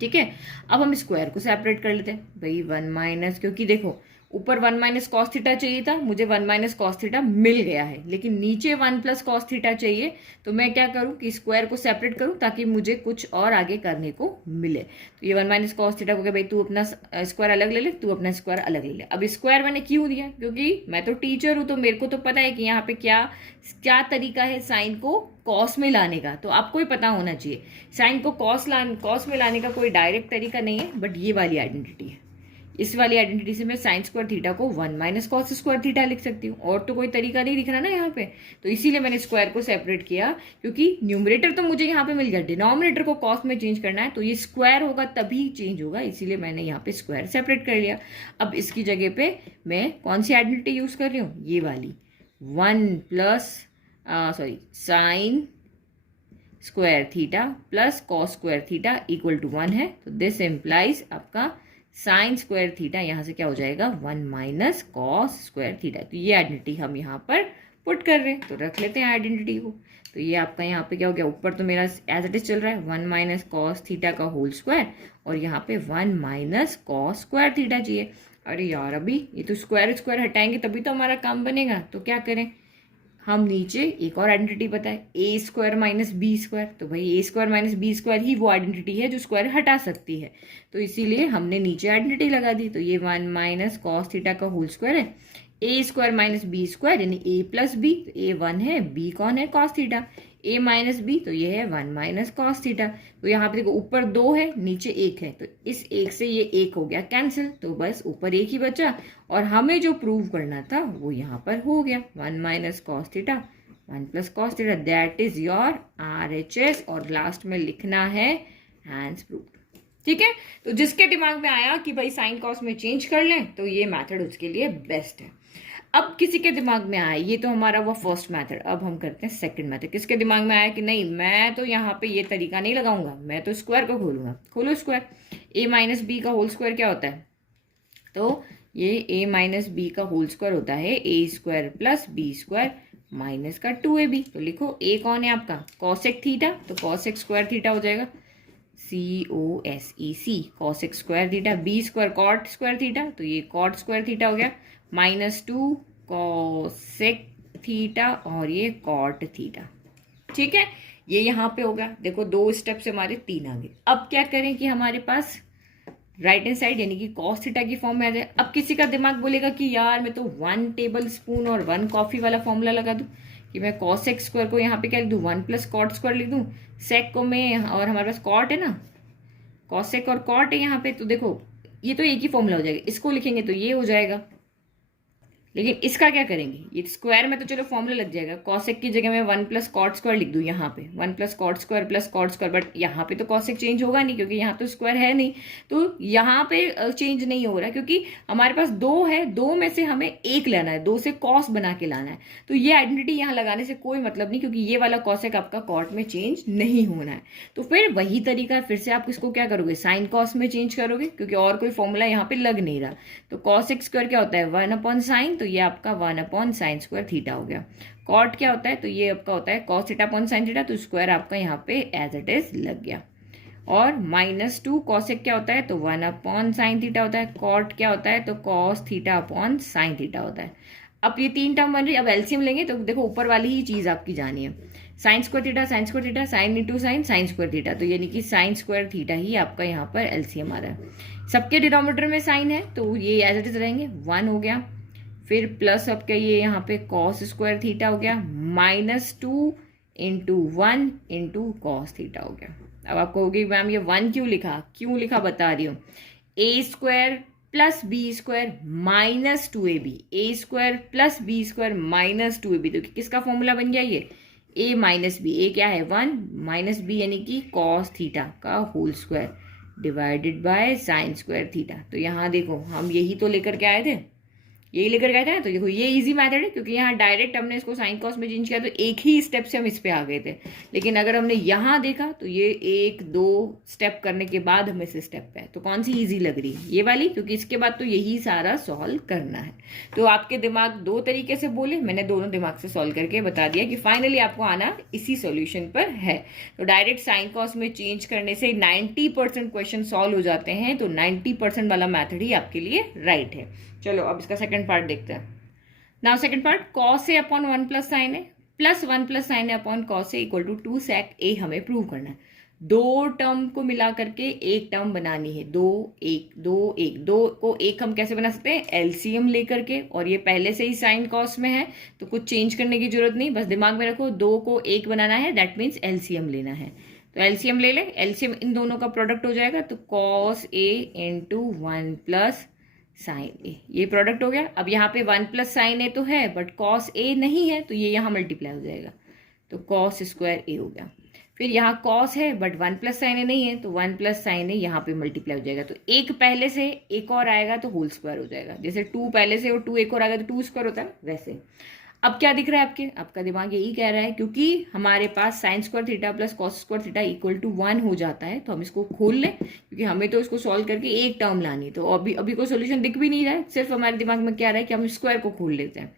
ठीक है। अब हम स्क्वायर को सेपरेट कर लेते हैं भाई, 1 माइनस, क्योंकि देखो ऊपर 1 माइनस कॉस थीटा चाहिए था, मुझे 1 माइनस कॉस थीटा मिल गया है, लेकिन नीचे 1 प्लस कॉस थीटा चाहिए। तो मैं क्या करूं कि स्क्वायर को सेपरेट करूं ताकि मुझे कुछ और आगे करने को मिले। तो ये 1 माइनस कॉस थीटा को क्या भाई, तू अपना स्क्वायर अलग ले ले, तू अपना स्क्वायर अलग ले ले। अब स्क्वायर मैंने क्यों दिया, क्योंकि मैं तो टीचर हूं, तो मेरे को तो पता है कि यहाँ पे क्या क्या तरीका है साइन को कॉस में लाने का, तो आपको ही पता होना चाहिए। साइन को कॉस में लाने का कोई डायरेक्ट तरीका नहीं है, बट ये वाली आइडेंटिटी है। इस वाली आइडेंटिटी से मैं साइन स्क्वायर थीटा को 1 माइनस कॉस स्क्वायर थीटा लिख सकती हूँ, और तो कोई तरीका नहीं दिख रहा ना यहाँ पे। तो इसीलिए मैंने स्क्वायर को सेपरेट किया, क्योंकि न्यूमरेटर तो मुझे यहाँ पे मिल गया, डिनोमिनेटर को कॉस में चेंज करना है तो ये स्क्वायर होगा तभी चेंज होगा, इसीलिए मैंने यहाँ पे स्क्वायर सेपरेट कर लिया। अब इसकी जगह पे मैं कौन सी आइडेंटिटी यूज कर रही हूँ, ये वाली 1 plus sine square theta plus cos square theta equal to 1 है। तो दिस इम्प्लाइज आपका साइन स्क्वायर थीटा यहाँ से क्या हो जाएगा, 1 माइनस कॉस स्क्वायर थीटा। तो ये आइडेंटिटी हम यहाँ पर पुट कर रहे हैं, तो रख लेते हैं आइडेंटिटी को। तो ये आपका यहाँ पे क्या हो गया, ऊपर तो मेरा एज इट इज चल रहा है 1 माइनस कॉस थीटा का होल स्क्वायर, और यहाँ पे 1 माइनस कॉस स्क्वायर थीटा चाहिए। अरे यार अभी ये तो स्क्वायर हटाएंगे तभी तो हमारा काम बनेगा। तो क्या करें, हम नीचे एक और आइडेंटिटी बताए, ए स्क्वायर माइनस बी स्क्वायर। तो भाई ए स्क्वायर माइनस बी स्क्वायर ही वो आइडेंटिटी है जो स्क्वायर हटा सकती है, तो इसीलिए हमने नीचे आइडेंटिटी लगा दी। तो ये 1 माइनस कॉस थीटा का होल स्क्वायर है, A square minus B square यानी ए प्लस बी। तो ए 1 है, बी कौन है, cos theta. A minus B, तो ये है 1 माइनस कॉस थीटा। तो यहाँ पे देखो ऊपर 2 है नीचे 1 है, तो इस 1 से ये 1 हो गया कैंसिल, तो बस ऊपर 1 ही बचा। और हमें जो प्रूव करना था वो यहाँ पर हो गया, 1 minus cos theta 1 plus cos theta, that is your RHS। और लास्ट में लिखना है हैंस प्रूव्ड, ठीक है। तो जिसके दिमाग में आया कि भाई साइन कॉस में चेंज कर लें, तो ये मेथड उसके लिए बेस्ट है। अब किसी के दिमाग में आया, ये तो हमारा वो फर्स्ट मेथड, अब हम करते हैं सेकंड मेथड। किसके दिमाग में आया कि नहीं मैं तो यहाँ पे ये तरीका नहीं लगाऊंगा, मैं तो स्क्वायर को खोलूंगा। खोलो स्क्वायर, ए माइनस बी का होल स्क्वायर क्या होता है, तो ये ए माइनस बी का होल स्क्वायर होता है A square plus B square minus का 2ab। तो लिखो ए कौन है आपका, कॉसेक थीटा, तो कॉसेक स्क्वायर थीटा हो जाएगा COSEC cosec square theta, B square cot square theta, तो ये कॉट स्क्वायर थीटा हो गया, -2 कॉसेक थीटा और ये कॉट थीटा, ठीक है। ये यहाँ पे होगा, देखो 2 स्टेप से हमारे 3 आ गए। अब क्या करें कि हमारे पास राइट हैंड साइड यानी कि कॉस थीटा की फॉर्म में आ जाए। अब किसी का दिमाग बोलेगा कि यार मैं तो 1 टेबल स्पून और 1 कॉफी वाला फॉर्मूला लगा दूं, कि मैं कॉसेक स्क्वायर को यहाँ पे क्या लिख दूँ, 1 प्लस कॉट स्क्वायर लिख दूँ, सेक को मैं, और हमारे पास कॉट है ना, कॉसेक और कॉट है यहाँ पे, तो देखो ये तो एक ही फॉर्मूला हो जाएगा, इसको लिखेंगे तो ये हो जाएगा। लेकिन इसका क्या करेंगे, ये स्क्वायर में तो चलो फॉर्मूला लग जाएगा, कॉसेक की जगह मैं 1 प्लस कॉट स्क्वायर लिख दूँ यहाँ पे, 1 plus cot square plus cot square, but यहाँ पे तो कॉसेक चेंज होगा नहीं क्योंकि यहाँ तो स्क्वायर है नहीं, तो यहाँ पे चेंज नहीं हो रहा क्योंकि हमारे पास 2 है, 2 में से हमें 1 लेना है, 2 से कॉस बना के लाना है। तो ये आइडेंटिटी यहाँ लगाने से कोई मतलब नहीं, क्योंकि ये वाला कॉसेक आपका कॉट में चेंज नहीं होना है। तो फिर वही तरीका, फिर से आप इसको क्या करोगे, साइन कॉस में चेंज करोगे, क्योंकि और कोई फॉर्मूला यहाँ पे लग नहीं रहा। तो कॉसेक स्क्वायर क्या होता है, 1 अपॉन साइन, तो ये आपका 1 अपॉन साइन स्क्वायर थीटा हो गया। कॉट क्या होता है, तो ये आपका होता है cos theta upon sine theta, तो स्क्वायर आपका यहाँ पे एज इट इज लग गया। और -2 कॉसेक क्या होता है, तो 1 अपॉन साइन थीटा होता है। कॉट क्या होता है, तो cos theta upon sine theta होता है। अब ये 3 टर्म बन रही है, अब एलसीएम लेंगे तो देखो ऊपर वाली ही चीज आपकी जानी है, sine square theta sine square theta, sine into sine sign square theta, तो यानी कि साइन स्क्वायर थीटा ही आपका यहाँ पर एलसीएम आ रहा है। सबके डिनोमिनेटर में साइन है तो ये एज इट इज रहेंगे, 1 हो गया, फिर प्लस अब क्या ये यहाँ पे कॉस स्क्वायर थीटा हो गया, -2 इंटू 1 इंटू कॉस थीटा हो गया। अब आपको होगी मैम ये 1 क्यों लिखा बता रही हूँ, A square plus B square minus 2ab, A square plus B square minus 2ab, तो किसका फॉर्मूला बन गया ये, a माइनस बी, ए क्या है 1 माइनस बी यानी कि कॉस थीटा का whole square divided by sine square theta. तो यहाँ देखो हम यही तो लेकर के आए थे, यही लेकर गए थे ना। तो देखो ये इजी मेथड है, क्योंकि यहाँ डायरेक्ट हमने इसको साइन कॉस में चेंज किया तो एक ही स्टेप से हम इस पे आ गए थे। लेकिन अगर हमने यहाँ देखा तो ये 1 2 स्टेप करने के बाद हम इस स्टेप पे है। तो कौन सी इजी लग रही है? ये वाली, क्योंकि इसके बाद तो यही सारा सॉल्व करना है। तो आपके दिमाग दो तरीके से बोले, मैंने दोनों दिमाग से सॉल्व करके बता दिया कि फाइनली आपको आना इसी सॉल्यूशन पर है। तो डायरेक्ट साइन कॉस में चेंज करने से 90% क्वेश्चन सॉल्व हो जाते हैं। तो 90% वाला मेथड ही आपके लिए राइट है। चलो अब इसका सेकंड पार्ट देखते हैं। Now second part, cos A upon 1 plus sine A plus 1 plus sine A upon cos A equal to 2 sec A हमें प्रूव करना है। दो टर्म को मिला करके एक टर्म बनानी है। दो को एक हम कैसे बना सकते हैं? एलसीएम लेकर के। और ये पहले से ही साइन कॉस में है तो कुछ चेंज करने की जरूरत नहीं, बस दिमाग में रखो 2 को 1 बनाना है, दैट मीन्स एलसीएम लेना है। तो एलसीएम ले ले, एलसीएम इन दोनों का प्रोडक्ट हो जाएगा। तो cos A into 1 plus sine ए, ये प्रोडक्ट हो गया। अब यहाँ पे 1 प्लस साइन ए तो है बट कॉस ए नहीं है, तो ये यहाँ मल्टीप्लाई हो जाएगा। तो कॉस स्क्वायर ए हो गया। फिर यहाँ कॉस है बट 1 प्लस साइन ए नहीं है, तो 1 प्लस साइन ए यहाँ पे मल्टीप्लाई हो जाएगा। तो एक पहले से एक और आएगा तो होल स्क्वायर हो जाएगा। जैसे 2 पहले से और 2 एक और आएगा तो 2 स्क्वायर होता है वैसे। अब क्या दिख रहा है आपका दिमाग यही कह रहा है, क्योंकि हमारे पास sine square theta plus cos square theta equal to 1 हो जाता है, तो हम इसको खोल लें, क्योंकि हमें तो इसको सॉल्व करके एक टर्म लानी। तो अभी कोई सोल्यूशन दिख भी नहीं रहा है, सिर्फ हमारे दिमाग में क्या रहा है कि हम स्क्वायर को खोल लेते हैं।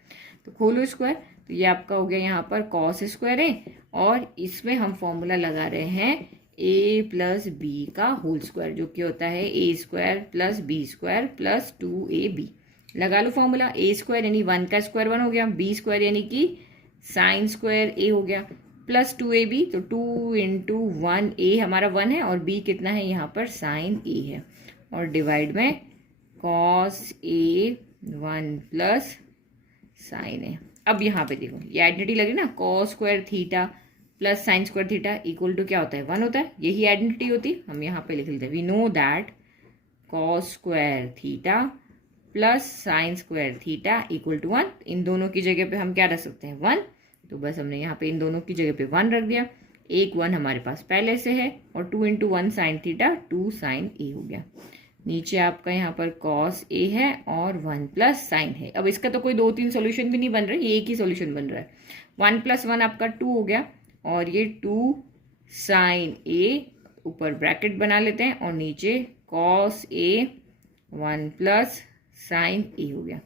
तो खोलो स्क्वायर, तो ये आपका हो गया यहाँ पर कॉस स्क्वायर है, और इसमें हम फॉर्मूला लगा रहे हैं ए प्लस बी का होल स्क्वायर, जो कि होता है A square plus B square plus 2ab। लगा लो फॉर्मूला। ए स्क्वायर यानी 1 का स्क्वायर 1 हो गया, बी स्क्वायर यानी कि साइन स्क्वायर ए हो गया, प्लस 2ab। तो 2 इंटू 1, ए हमारा 1 है और बी कितना है यहाँ पर? साइन ए है, और डिवाइड में cos A 1 plus sine A. अब यहाँ पे देखो ये आइडेंटिटी लगी ना, cos square theta plus sine square theta equal to क्या होता है? 1 होता है। यही आइडेंटिटी होती, हम यहाँ पे लिख लेते हैं। We know that cos square theta plus sine square theta equal to 1। इन दोनों की जगह पे हम क्या रख सकते हैं? 1। तो बस हमने यहाँ पे इन दोनों की जगह पे 1 रख दिया। एक 1 हमारे पास पहले से है, और 2 इंटू 1 साइन थीटा 2 साइन ए हो गया। नीचे आपका यहाँ पर कॉस ए है और 1 प्लस साइन है। अब इसका तो कोई 2-3 सोल्यूशन भी नहीं बन रहा है, ये एक ही सोल्यूशन बन रहा है। 1 प्लस 1 आपका 2 हो गया, और ये 2 साइन ए, ऊपर ब्रैकेट बना लेते हैं, और नीचे कॉस ए 1 प्लस साइन ए हो गया।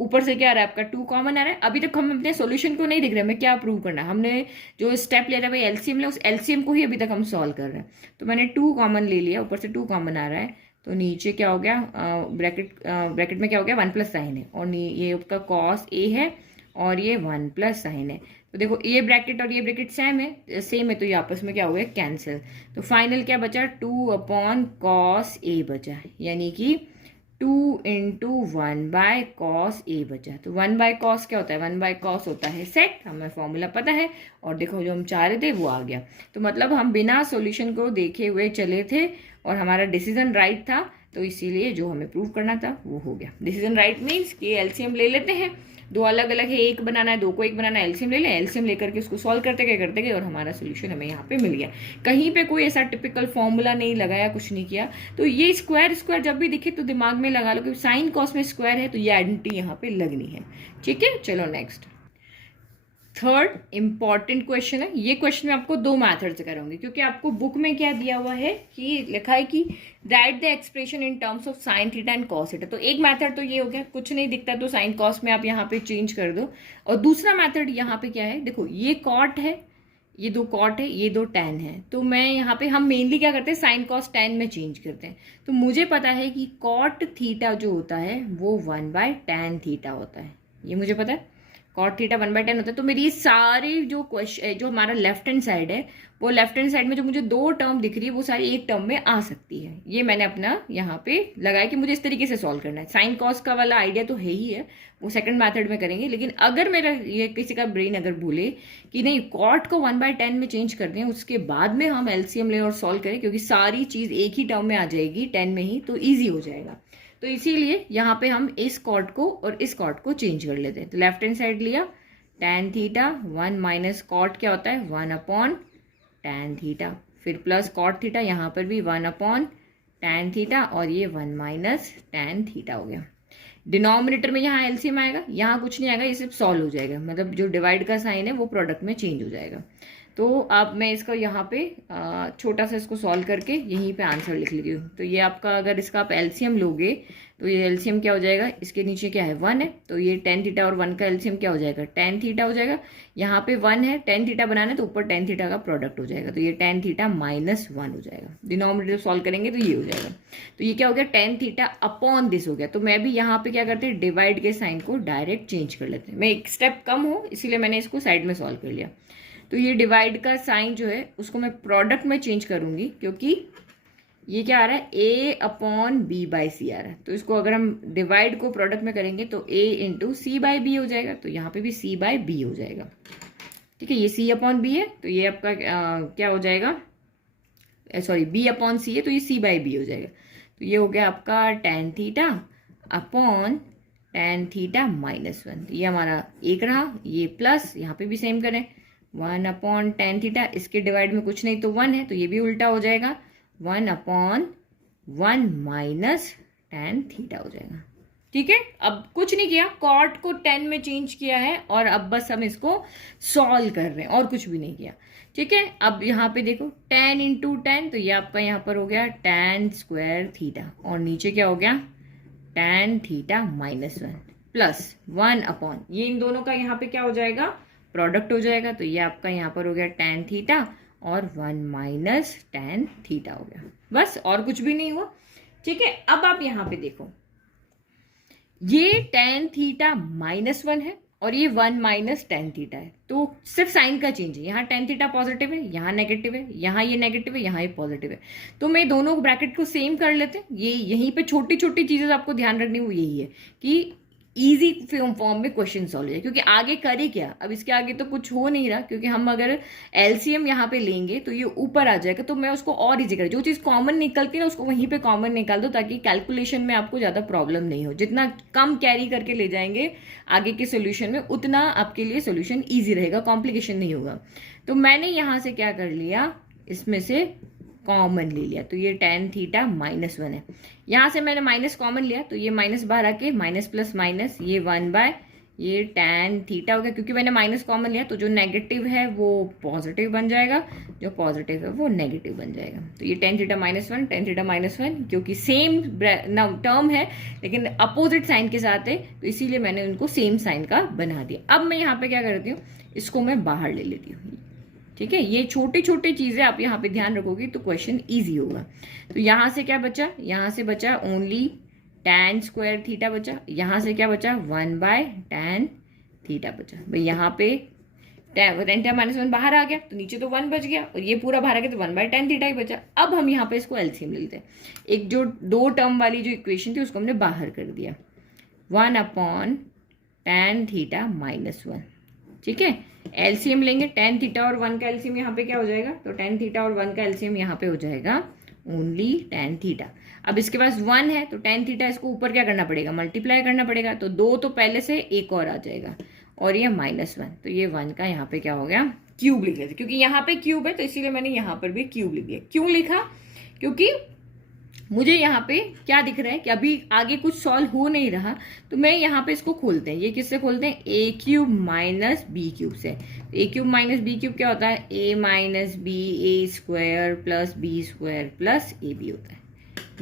ऊपर से क्या आ रहा है आपका? 2 कॉमन आ रहा है। अभी तक हम अपने सॉल्यूशन को नहीं दिख रहे, हमें क्या प्रूव करना है? हमने जो स्टेप ले रहा है भाई एलसीएम ले, उस एलसीएम को ही अभी तक हम सॉल्व कर रहे हैं। तो मैंने 2 कॉमन ले लिया, ऊपर से 2 कॉमन आ रहा है, तो नीचे क्या हो गया? ब्रैकेट में क्या हो गया? 1 प्लस साइन है, और ये आपका कॉस ए है, और ये 1 प्लस साइन है। तो देखो ये ब्रैकेट और ये ब्रैकेट सेम है, तो ये आपस में क्या हो गया? कैंसिल। तो फाइनल क्या बचा? 2 अपॉन कॉस ए बचा, यानी कि 2 इंटू 1 बाय कॉस ए बचा। तो 1 बाय कॉस क्या होता है? 1 बाय कॉस होता है सेक, हमें फॉर्मूला पता है, और देखो जो हम चाह रहे थे वो आ गया। तो मतलब हम बिना सॉल्यूशन को देखे हुए चले थे, और हमारा डिसीजन राइट था, तो इसीलिए जो हमें प्रूव करना था वो हो गया। डिसीजन राइट मीन्स कि एलसीएम ले लेते हैं, दो अलग अलग है, एक बनाना है, 2 को 1 बनाना है, एलसीएम ले लें, एलसीएम लेकर के उसको सॉल्व करते गए और हमारा सोल्यूशन हमें यहाँ पे मिल गया। कहीं पे कोई ऐसा टिपिकल फॉर्मूला नहीं लगाया, कुछ नहीं किया। तो ये स्क्वायर जब भी दिखे तो दिमाग में लगा लो कि साइन कॉस में स्क्वायर है, तो ये आइडेंटिटी यहाँ पे लगनी है। ठीक है, चलो नेक्स्ट। थर्ड इंपॉर्टेंट क्वेश्चन है। ये क्वेश्चन में आपको 2 मैथड से कराऊंगी, क्योंकि आपको बुक में क्या दिया हुआ है कि लिखा है कि right the expression in terms of sine theta and cos theta. तो एक मैथड तो ये हो गया, कुछ नहीं दिखता तो साइन कॉस में आप यहाँ पे चेंज कर दो। और दूसरा मैथड यहाँ पे क्या है? देखो ये कॉट है, ये 2 कॉट है, ये 2 टैन है। तो मैं यहाँ पे हम मेनली क्या करते हैं? साइन कॉस टैन में चेंज करते हैं। तो मुझे पता है कि कॉट थीटा जो होता है वो 1 बाय टैन थीटा होता है, ये मुझे पता है। कॉट थीटा 1 बाय 10 होता है। तो मेरी सारी जो क्वेश्चन, जो हमारा लेफ्ट हैंड साइड है, वो लेफ्ट हैंड साइड में जो मुझे 2 टर्म दिख रही है वो सारी एक टर्म में आ सकती है। ये मैंने अपना यहाँ पे लगाया कि मुझे इस तरीके से सॉल्व करना है। साइन कॉस का वाला आइडिया तो है ही है, वो सेकंड मैथड में करेंगे। लेकिन अगर मेरा ये किसी का ब्रेन अगर भूले कि नहीं कॉट को 1 बाय 10 में चेंज कर दें, उसके बाद में हम एलसीएम लें और सॉल्व करें, क्योंकि सारी चीज़ एक ही टर्म में आ जाएगी 10 में ही, तो ईजी हो जाएगा। तो इसीलिए यहाँ पे हम इस कॉट को और इस कॉट को चेंज कर लेते हैं। तो लेफ्ट हैंड साइड लिया, टैन थीटा 1 माइनस कॉट क्या होता है? 1 अपॉन टैन थीटा। फिर प्लस कॉट थीटा, यहाँ पर भी 1 अपॉन टैन थीटा, और ये 1 माइनस टैन थीटा हो गया। डिनोमिनेटर में यहाँ एलसीएम आएगा, यहाँ कुछ नहीं आएगा, ये सिर्फ सॉल्व हो जाएगा, मतलब जो डिवाइड का साइन है वो प्रोडक्ट में चेंज हो जाएगा। तो अब मैं इसका यहाँ पे छोटा सा इसको सॉल्व करके यहीं पे आंसर लिख लेती हूँ। तो ये आपका, अगर इसका आप एलसीएम लोगे तो ये एलसीएम क्या हो जाएगा, इसके नीचे क्या है 1 है, तो ये टेन थीटा और 1 का एलसीएम क्या हो जाएगा, टेन थीटा हो जाएगा। यहाँ पे 1 है, टेन थीटा बनाना है तो ऊपर टेन थीटा का प्रोडक्ट हो जाएगा, तो ये टेन थीटा माइनस 1 हो जाएगा। डिनोमिनेटर सॉल्व करेंगे तो ये हो जाएगा। तो ये क्या हो गया, टेन थीटा अपॉन दिस हो गया। तो मैं भी यहाँ पे क्या करते हैं, डिवाइड के साइन को डायरेक्ट चेंज कर लेते हैं। मैं एक स्टेप कम हूँ इसीलिए मैंने इसको साइड में सॉल्व कर लिया। तो ये डिवाइड का साइन जो है उसको मैं प्रोडक्ट में चेंज करूंगी, क्योंकि ये क्या आ रहा है, ए अपॉन बी बाई सी आ रहा है। तो इसको अगर हम डिवाइड को प्रोडक्ट में करेंगे तो ए इंटू सी बाई बी हो जाएगा, तो यहाँ पे भी सी बाई बी हो जाएगा। ठीक है, ये सी अपॉन बी है तो ये आपका क्या हो जाएगा, सॉरी बी अपॉन सी है तो ये सी बाई बी हो जाएगा। तो ये हो गया आपका tan theta upon tan theta minus 1। ये हमारा एक रहा, ये प्लस, यहाँ पे भी सेम करें, 1 अपॉन टेन थीटा, इसके डिवाइड में कुछ नहीं तो 1 है, तो ये भी उल्टा हो जाएगा, 1 अपॉन 1 माइनस टेन थीटा हो जाएगा। ठीक है, अब कुछ नहीं किया, कॉट को 10 में चेंज किया है और अब बस हम इसको सॉल्व कर रहे हैं और कुछ भी नहीं किया। ठीक है, अब यहाँ पे देखो 10 इंटू 10, तो ये आपका यहाँ पर हो गया tan स्क्वायर थीटा, और नीचे क्या हो गया, tan theta minus 1 plus 1 upon, ये इन दोनों का यहाँ पे क्या हो जाएगा, प्रोडक्ट हो जाएगा। तो ये आपका यहाँ पर हो गया tan थीटा और 1 माइनस tan थीटा हो गया, बस और कुछ भी नहीं हुआ। ठीक है, अब आप यहाँ पे देखो, ये tan थीटा माइनस 1 है और ये 1 माइनस tan थीटा है, तो सिर्फ साइन का चेंज है। यहाँ tan थीटा पॉजिटिव है, यहाँ नेगेटिव है, यहाँ ये नेगेटिव है, यहाँ ये पॉजिटिव है। तो मैं दोनों ब्रैकेट को सेम कर लेते हैं। ये यहीं पे छोटी छोटी चीजें आपको ध्यान रखनी, वो यही है कि इजी फॉर्म में क्वेश्चन सॉल्व हो जाए, क्योंकि आगे करे क्या, अब इसके आगे तो कुछ हो नहीं रहा, क्योंकि हम अगर एलसीएम यहाँ पे लेंगे तो ये ऊपर आ जाएगा। तो मैं उसको और इजी कर, जो चीज़ कॉमन निकलती है ना उसको वहीं पे कॉमन निकाल दो, ताकि कैलकुलेशन में आपको ज़्यादा प्रॉब्लम नहीं हो। जितना कम कैरी करके ले जाएंगे आगे के सोल्यूशन में, उतना आपके लिए सोल्यूशन ईजी रहेगा, कॉम्प्लिकेशन नहीं होगा। तो मैंने यहाँ से क्या कर लिया, इसमें से कॉमन ले लिया, तो ये tan थीटा माइनस 1 है। यहाँ से मैंने माइनस कॉमन लिया तो ये माइनस बाहर आके माइनस प्लस माइनस, ये 1 बाय ये tan थीटा हो गया। क्योंकि मैंने माइनस कॉमन लिया तो जो नेगेटिव है वो पॉजिटिव बन जाएगा, जो पॉजिटिव है वो नेगेटिव बन जाएगा। तो ये tan theta minus 1, tan theta minus 1, क्योंकि सेम टर्म है लेकिन अपोजिट साइन के साथ है, तो इसीलिए मैंने उनको सेम साइन का बना दिया। अब मैं यहाँ पे क्या करती हूँ, इसको मैं बाहर ले लेती हूँ। ठीक है, ये छोटी छोटी चीजें आप यहाँ पे ध्यान रखोगे तो क्वेश्चन इजी होगा। तो यहाँ से क्या बचा, यहाँ से बचा ओनली tan स्क्वायर थीटा बचा। यहाँ से क्या बचा, 1 बाय tan थीटा बचा। भाई यहाँ पे tan थीटा माइनस 1 बाहर आ गया तो नीचे तो 1 बच गया, और ये पूरा बाहर आ गया तो 1 बाय tan थीटा ही बचा। अब हम यहाँ पे इसको एलसीएम ले लेते हैं। एक जो दो टर्म वाली जो इक्वेशन थी उसको हमने बाहर कर दिया, 1 अपॉन tan थीटा माइनस 1। ठीक है, एलसीएम लेंगे, tan थीटा और 1 का एलसीएम यहाँ पे क्या हो जाएगा, तो tan थीटा और 1 का एलसीएम यहाँ पे हो जाएगा ओनली tan थीटा। अब इसके पास 1 है तो tan थीटा इसको ऊपर क्या करना पड़ेगा, मल्टीप्लाई करना पड़ेगा। तो 2 तो पहले से एक और आ जाएगा, और ये माइनस 1, तो ये 1 का यहाँ पे क्या हो गया, क्यूब लिख लेते। क्योंकि यहाँ पे क्यूब है तो इसीलिए मैंने यहाँ पर भी क्यूब लिख दिया। क्यों लिखा, क्योंकि मुझे यहाँ पे क्या दिख रहा है कि अभी आगे कुछ सॉल्व हो नहीं रहा, तो मैं यहाँ पे इसको खोलते हैं। ये किससे खोलते हैं, A cube minus B cube से। A cube minus B cube क्या होता है, A minus B A square plus B square plus A B होता है,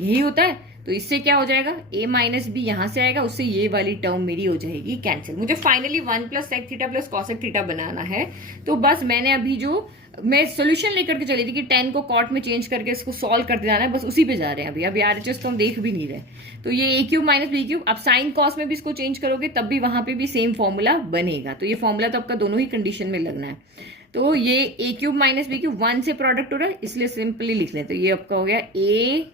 यही होता है। तो इससे क्या हो जाएगा, a माइनस बी यहाँ से आएगा, उससे ये वाली टर्म मेरी हो जाएगी कैंसिल। मुझे finally 1 plus sec theta plus cosec theta बनाना है। तो बस मैंने अभी जो मैं सोल्यूशन लेकर के चली थी कि 10 को कॉट में चेंज करके इसको सॉल्व करते जाना है, बस उसी पे जा रहे हैं। अभी RHS तो हम देख भी नहीं रहे। तो ये ए क्यूब माइनस बी क्यूब, अब साइन कॉस में भी इसको चेंज करोगे तब भी वहां पे भी सेम फॉर्मूला बनेगा। तो ये फॉर्मूला तो आपका दोनों ही कंडीशन में लगना है। तो ये ए क्यूब माइनस बी क्यूब 1 से प्रोडक्ट हो रहा है, इसलिए सिंपली लिख लें। तो ये आपका हो गया A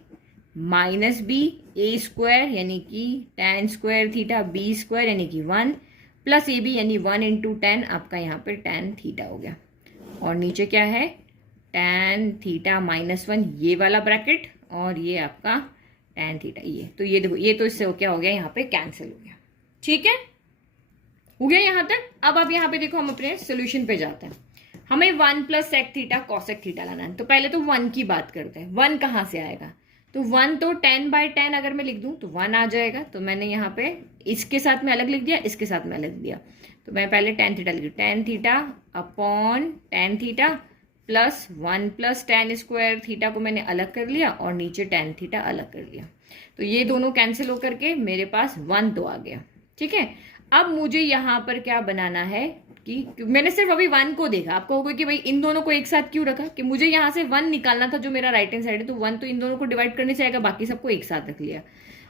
minus B A square यानी कि tan square theta B square यानी कि 1 प्लस ए बी यानी 1 इंटू 10, आपका यहाँ पे tan थीटा हो गया। और नीचे क्या है, tan थीटा माइनस 1 ये वाला ब्रैकेट, और ये आपका tan थीटा ये। तो ये देखो, ये तो इससे क्या हो गया, यहाँ पे कैंसिल हो गया। ठीक है, हो गया यहाँ तक। अब आप यहाँ पे देखो, हम अपने सोल्यूशन पे जाते हैं। हमें 1 plus sec theta cosec theta लाना है। तो पहले तो 1 की बात करते हैं। 1 कहाँ से आएगा, तो 1 तो 10 बाय 10 अगर मैं लिख दूं तो 1 आ जाएगा। तो मैंने यहाँ पे इसके साथ में अलग लिख दिया, इसके साथ में अलग दिया। तो मैं पहले टेन थीटा लिख दूँ, tan theta upon tan theta plus 1 plus ten square theta को मैंने अलग कर लिया और नीचे टेन थीटा अलग कर लिया। तो ये दोनों कैंसिल होकर के मेरे पास 1 तो आ गया। ठीक है, अब मुझे यहाँ पर क्या बनाना है कि मैंने सिर्फ अभी 1 को देखा। आपको होगा कि भाई इन दोनों को एक साथ क्यों रखा, कि मुझे यहाँ से 1 निकालना था जो मेरा राइट हैंड साइड है, तो 1 तो इन दोनों को डिवाइड करने से आएगा, बाकी सबको एक साथ रख लिया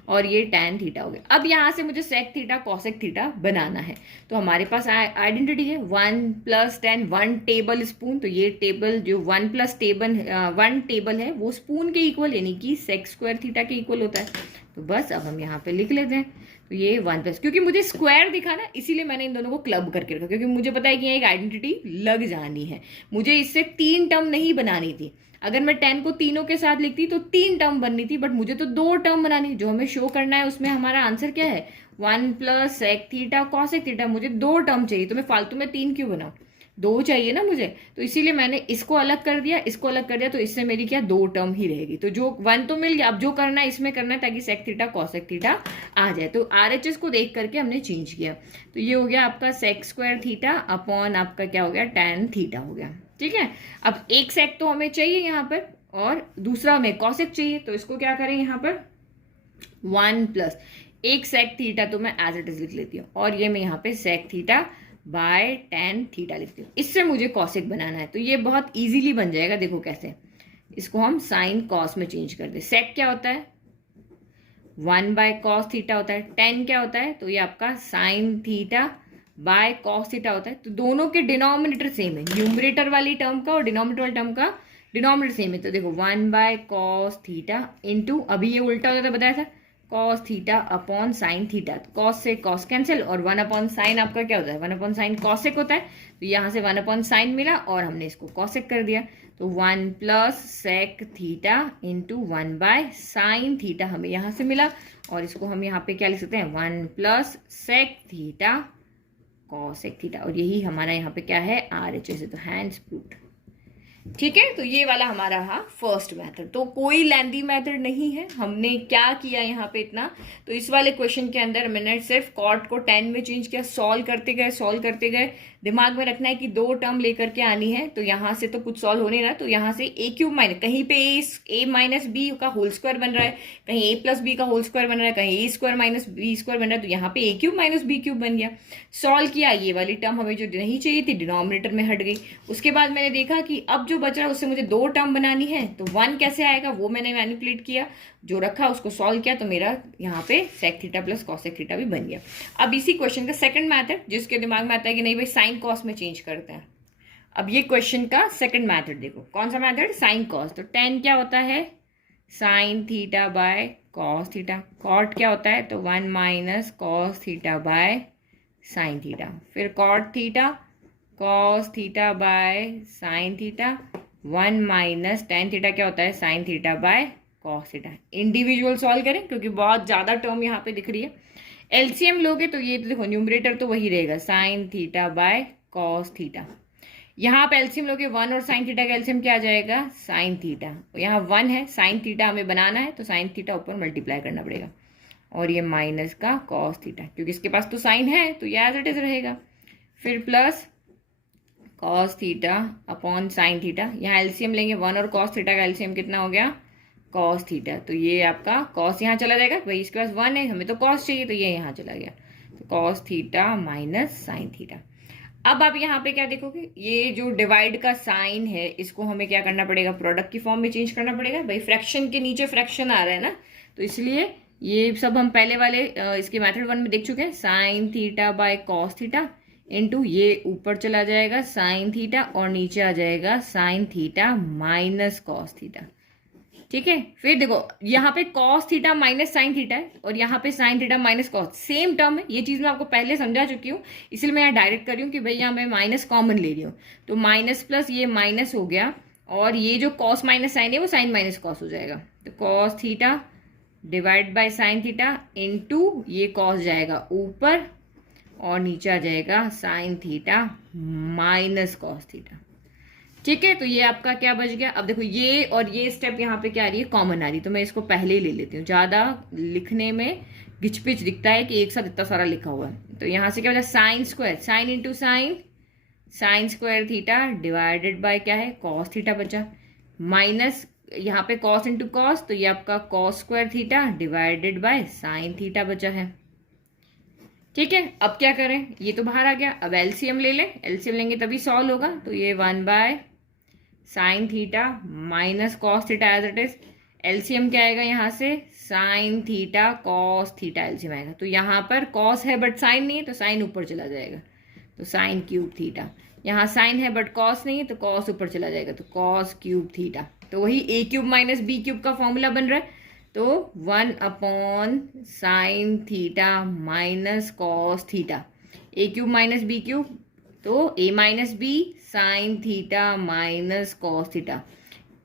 और ये tan थीटा हो गया। अब यहाँ से मुझे sec थीटा cosec थीटा बनाना है। तो हमारे पास आइडेंटिटी है 1 प्लस 10 1 टेबल स्पून। तो ये टेबल जो 1 प्लस टेबल 1 टेबल है वो स्पून के इक्वल यानी कि sec स्क्वायर थीटा के इक्वल होता है। तो बस अब हम यहाँ पे लिख लेते हैं। तो ये 1 प्लस, क्योंकि मुझे स्क्वायर दिखा ना इसीलिए मैंने इन दोनों को क्लब करके रखा, क्योंकि मुझे पता है कि यहाँ एक आइडेंटिटी लग जानी है। मुझे इससे 3 टर्म नहीं बनानी थी। अगर मैं 10 को तीनों के साथ लिखती तो 3 टर्म बननी थी, बट मुझे तो 2 टर्म बनानी। जो हमें शो करना है उसमें हमारा आंसर क्या है 1 plus sec theta cosec theta. मुझे 2 टर्म चाहिए, तो मैं फालतू में 3 क्यों बनाऊं, 2 चाहिए ना मुझे। तो इसीलिए मैंने इसको अलग कर दिया, इसको अलग कर दिया, तो इससे मेरी क्या 2 टर्म ही रहेगी। तो जो 1 तो मिल गया, अब जो करना है इसमें करना है ताकि सेक थीटा कॉसेक थीटा आ जाए। तो RHS को देख करके हमने चेंज किया। तो ये हो गया आपका सेक स्क्वायर थीटा अपॉन आपका क्या हो गया tan थीटा हो गया। ठीक है, अब एक सेक तो हमें चाहिए यहाँ पर और दूसरा हमें कॉसेक चाहिए। तो इसको क्या करें यहाँ पर 1 प्लस एक सेक थीटा तो मैं एज इट इज लिख लेती हूँ और ये मैं यहाँ पे sec theta by tan theta लिखती हूँ। इससे मुझे कॉसेक बनाना है, तो ये बहुत इजीली बन जाएगा। देखो कैसे, इसको हम साइन कॉस में चेंज कर दे। सेक क्या होता है 1 बाय कॉस थीटा होता है, tan क्या होता है तो ये आपका sign theta by cos theta होता है। तो दोनों के डिनोमिनेटर सेम है, न्यूमरेटर वाली टर्म का और डिनोमिनेटर वाली टर्म का डिनोमिनेटर सेम है। तो देखो 1 बाय कॉस थीटा इंटू, अभी ये उल्टा होता था बताया था, cos theta upon sine theta. Cos से कॉस कैंसिल और 1 अपॉन साइन आपका क्या होता है 1 अपॉन साइन कॉसेक होता है। तो यहाँ से 1 अपॉन साइन मिला और हमने इसको कॉसेक कर दिया। तो 1 plus sec theta into 1 by sine theta हमें यहाँ से मिला और इसको हम यहाँ पे क्या लिख सकते हैं 1 plus sec theta cosec theta. और यही हमारा यहाँ पे क्या है RHS है, तो हैंड्स प्रूव्ड। ठीक है, तो ये वाला हमारा रहा फर्स्ट मेथड। तो कोई लेंदी मेथड नहीं है। हमने क्या किया यहाँ पे इतना, तो इस वाले क्वेश्चन के अंदर मैंने सिर्फ कॉट को 10 में चेंज किया, सॉल्व करते गए। दिमाग में रखना है कि 2 टर्म लेकर के आनी है। तो यहाँ से तो कुछ सॉल्व होने रहा, तो यहाँ से a क्यूब माइनस, कहीं पे a माइनस बी का होल स्क्वायर बन रहा है, कहीं a प्लस बी का होल स्क्वायर बन रहा है, कहीं a square minus B square बन रहा है। तो यहाँ पे a cube minus B cube बन गया। सॉल्व किया, ये वाली टर्म हमें जो नहीं चाहिए थी डिनोमिनेटर में हट गई। उसके बाद मैंने देखा कि अब जो बच रहा है उससे मुझे 2 टर्म बनानी है, तो 1 कैसे आएगा वो मैंने मैनिपुलेट किया, जो रखा उसको सॉल्व किया, तो मेरा यहाँ पे sec theta plus cosec theta भी बन गया। अब इसी क्वेश्चन का सेकंड मेथड, जिसके दिमाग में आता है कि नहीं भाई साइन कॉस में चेंज करते हैं। अब ये क्वेश्चन का सेकंड मेथड देखो, कौन सा मेथड साइन कॉस। तो tan क्या होता है sine theta by cos theta. Cot क्या होता है तो 1 minus cos theta by sine theta. फिर cot theta cos theta by sine theta. 1 minus tan theta क्या होता है sine theta by cos theta. Individual solve करें क्योंकि बहुत ज़्यादा टर्म यहाँ पे दिख रही है। एलसीएम लोगे तो ये तो देखो न्यूमरेटर तो वही रहेगा sign theta by cos theta. यहाँ पे एलसीएम लोगे 1 और साइन थीटा का एलसीएम क्या आ जाएगा साइन थीटा। यहाँ 1 है, साइन थीटा हमें बनाना है तो साइन थीटा ऊपर मल्टीप्लाई करना पड़ेगा और ये माइनस का कॉस थीटा, क्योंकि इसके पास तो साइन है तो ये एज इट इज रहेगा। फिर plus cos theta upon sine theta. यहाँ एलसीएम लेंगे 1 और कॉस थीटा का एलसीएम कितना हो गया कॉस थीटा। तो ये आपका कॉस यहाँ चला जाएगा, भाई इसके पास 1 है, हमें तो कॉस चाहिए तो ये यहाँ चला गया। तो cos theta minus sine theta. अब आप यहाँ पे क्या देखोगे, ये जो डिवाइड का साइन है इसको हमें क्या करना पड़ेगा प्रोडक्ट की फॉर्म में चेंज करना पड़ेगा। भाई फ्रैक्शन के नीचे फ्रैक्शन आ रहा है ना, तो इसलिए ये सब हम पहले वाले इसके मेथड 1 में देख चुके हैं। Sign theta by cos theta into ये ऊपर चला जाएगा साइन थीटा और नीचे आ जाएगा sign theta minus cos theta. ठीक है, फिर देखो यहाँ पे cos theta minus sine theta है और यहाँ पे sign theta minus cos, same term है। ये चीज़ मैं आपको पहले समझा चुकी हूँ, इसलिए मैं यहाँ डायरेक्ट कर रही हूँ कि भाई यहाँ मैं माइनस कॉमन ले रही हूँ। तो माइनस प्लस ये माइनस हो गया और ये जो कॉस माइनस साइन है वो साइन माइनस कॉस हो जाएगा। तो cos theta divide by sine theta into ये कॉस जाएगा ऊपर और नीचे आ जाएगा sign theta minus cos theta. ठीक है, तो ये आपका क्या बच गया। अब देखो ये और ये स्टेप यहाँ पे क्या आ रही है कॉमन आ रही है, तो मैं इसको पहले ही ले लेती हूँ, ज़्यादा लिखने में घिच पिच दिखता है कि एक साथ इतना सारा लिखा हुआ है। तो यहाँ से क्या बचा, sine square, sine into sine, sign square theta divided by क्या है, कॉस थीटा बचा, माइनस यहाँ पे कॉस इंटू कॉस, तो ये आपका cos square theta divided by sine theta बचा है। ठीक है, अब क्या करें, ये तो बाहर आ गया, अब एलसीएम ले लें, एलसीएम लेंगे तभी सॉल्व होगा। तो ये 1 by sine theta minus cos theta as it is, LCM क्या आएगा यहाँ से, sine theta cos theta LCM आएगा। तो यहाँ पर कॉस है बट साइन नहीं है, तो साइन ऊपर चला जाएगा, तो साइन क्यूब थीटा। यहाँ साइन है बट कॉस नहीं है, तो कॉस ऊपर चला जाएगा, तो कॉस क्यूब थीटा। तो वही A cube minus B cube का फॉर्मूला बन रहा है। तो 1 upon sine theta minus cos theta, A cube minus B cube, तो A minus B sine theta minus cos theta,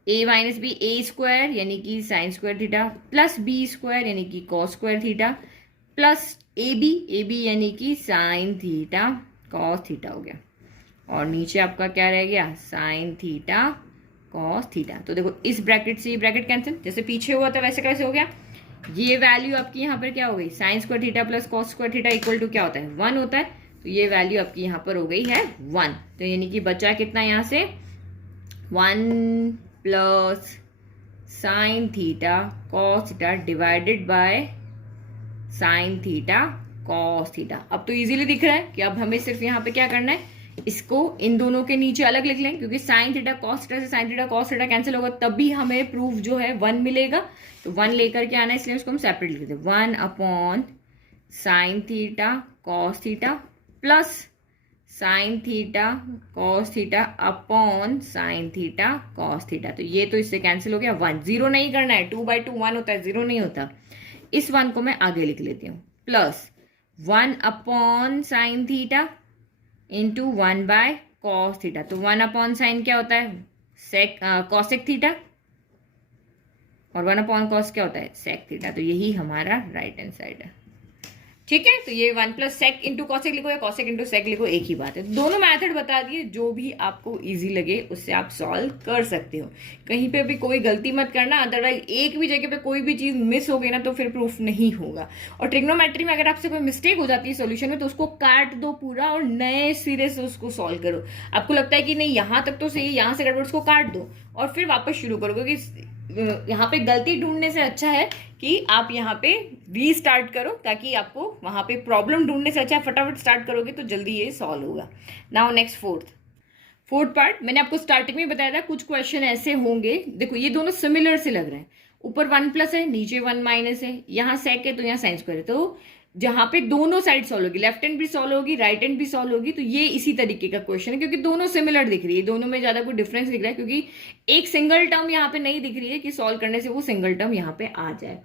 A minus B A square यानी कि sine square theta, plus B square यानी कि cos square theta, plus A B यानी कि sign theta cos theta हो गया। और नीचे आपका क्या रह गया, साइन थीटा कॉस थीटा। तो देखो इस ब्रैकेट से ये ब्रैकेट कैंसिल, जैसे पीछे हुआ था वैसे कैसे हो गया, ये वैल्यू आपकी यहाँ पर क्या हो गई, sine square theta plus cos square theta equal to क्या होता है, 1 होता है। तो ये वैल्यू आपकी यहाँ पर हो गई है 1। तो यानी कि बचा कितना यहाँ से, 1 plus sine theta cos theta divided by sine theta cos theta. अब तो इजीली दिख रहा है कि अब हमें सिर्फ यहाँ पे क्या करना है, इसको इन दोनों के नीचे अलग लिख लें, क्योंकि साइन थीटा कॉस थीटा से sine theta cos theta cancel होगा, तब भी हमें प्रूफ जो है 1 मिलेगा। तो 1 लेकर के आना है, इसलिए उसको हम सेपरेट लिख देते हैं, 1 upon sine theta cos theta plus sine theta cos theta upon sine theta cos theta. तो ये तो इससे कैंसिल हो गया, 1 जीरो नहीं करना है, 2/2 1 होता है, 0 नहीं होता। इस 1 को मैं आगे लिख लेती हूँ, plus 1 upon sine theta into 1 by cos theta. तो 1 अपॉन साइन क्या होता है, सेक कॉसेक थीटा, और 1 अपॉन कॉस क्या होता है, सेक थीटा। तो यही हमारा राइट हैंड साइड है। ठीक है, तो ये 1 प्लस सेक इंटू कॉसेक लिखो या कॉसेक इंटू सेक लिखो, एक ही बात है। दोनों मेथड बता दिए, जो भी आपको इजी लगे उससे आप सॉल्व कर सकते हो। कहीं पे भी कोई गलती मत करना, अदरवाइज एक भी जगह पे कोई भी चीज मिस हो गई ना तो फिर प्रूफ नहीं होगा। और ट्रिग्नोमेट्री में अगर आपसे कोई मिस्टेक हो जाती है सोल्यूशन में, तो उसको काट दो पूरा और नए सिरे से उसको सॉल्व करो। आपको लगता है कि नहीं यहाँ तक तो सही है, यहाँ से गड़बड़, उसको काट दो और फिर वापस शुरू करो, क्योंकि यहाँ पे गलती ढूंढने से अच्छा है कि आप यहाँ पे रीस्टार्ट करो, ताकि आपको वहां पे प्रॉब्लम ढूंढने से अच्छा है फटाफट स्टार्ट करोगे तो जल्दी ये सॉल्व होगा। नाउ नेक्स्ट फोर्थ पार्ट, मैंने आपको स्टार्टिंग में बताया था कुछ क्वेश्चन ऐसे होंगे। देखो ये दोनों सिमिलर से लग रहे हैं, ऊपर 1 प्लस है, नीचे 1 माइनस है, यहाँ सेक है तो यहाँ साइन स्क्वायर है। तो जहां पे दोनों साइड सॉल्व होगी, लेफ्ट हैंड भी सॉल्व होगी, राइट हैंड भी सॉल्व होगी, तो ये इसी तरीके का क्वेश्चन है, क्योंकि दोनों सिमिलर दिख रही है, दोनों में ज्यादा कोई डिफरेंस दिख रहा है, क्योंकि एक सिंगल टर्म यहाँ पे नहीं दिख रही है कि सॉल्व करने से वो सिंगल टर्म यहाँ पे आ जाए।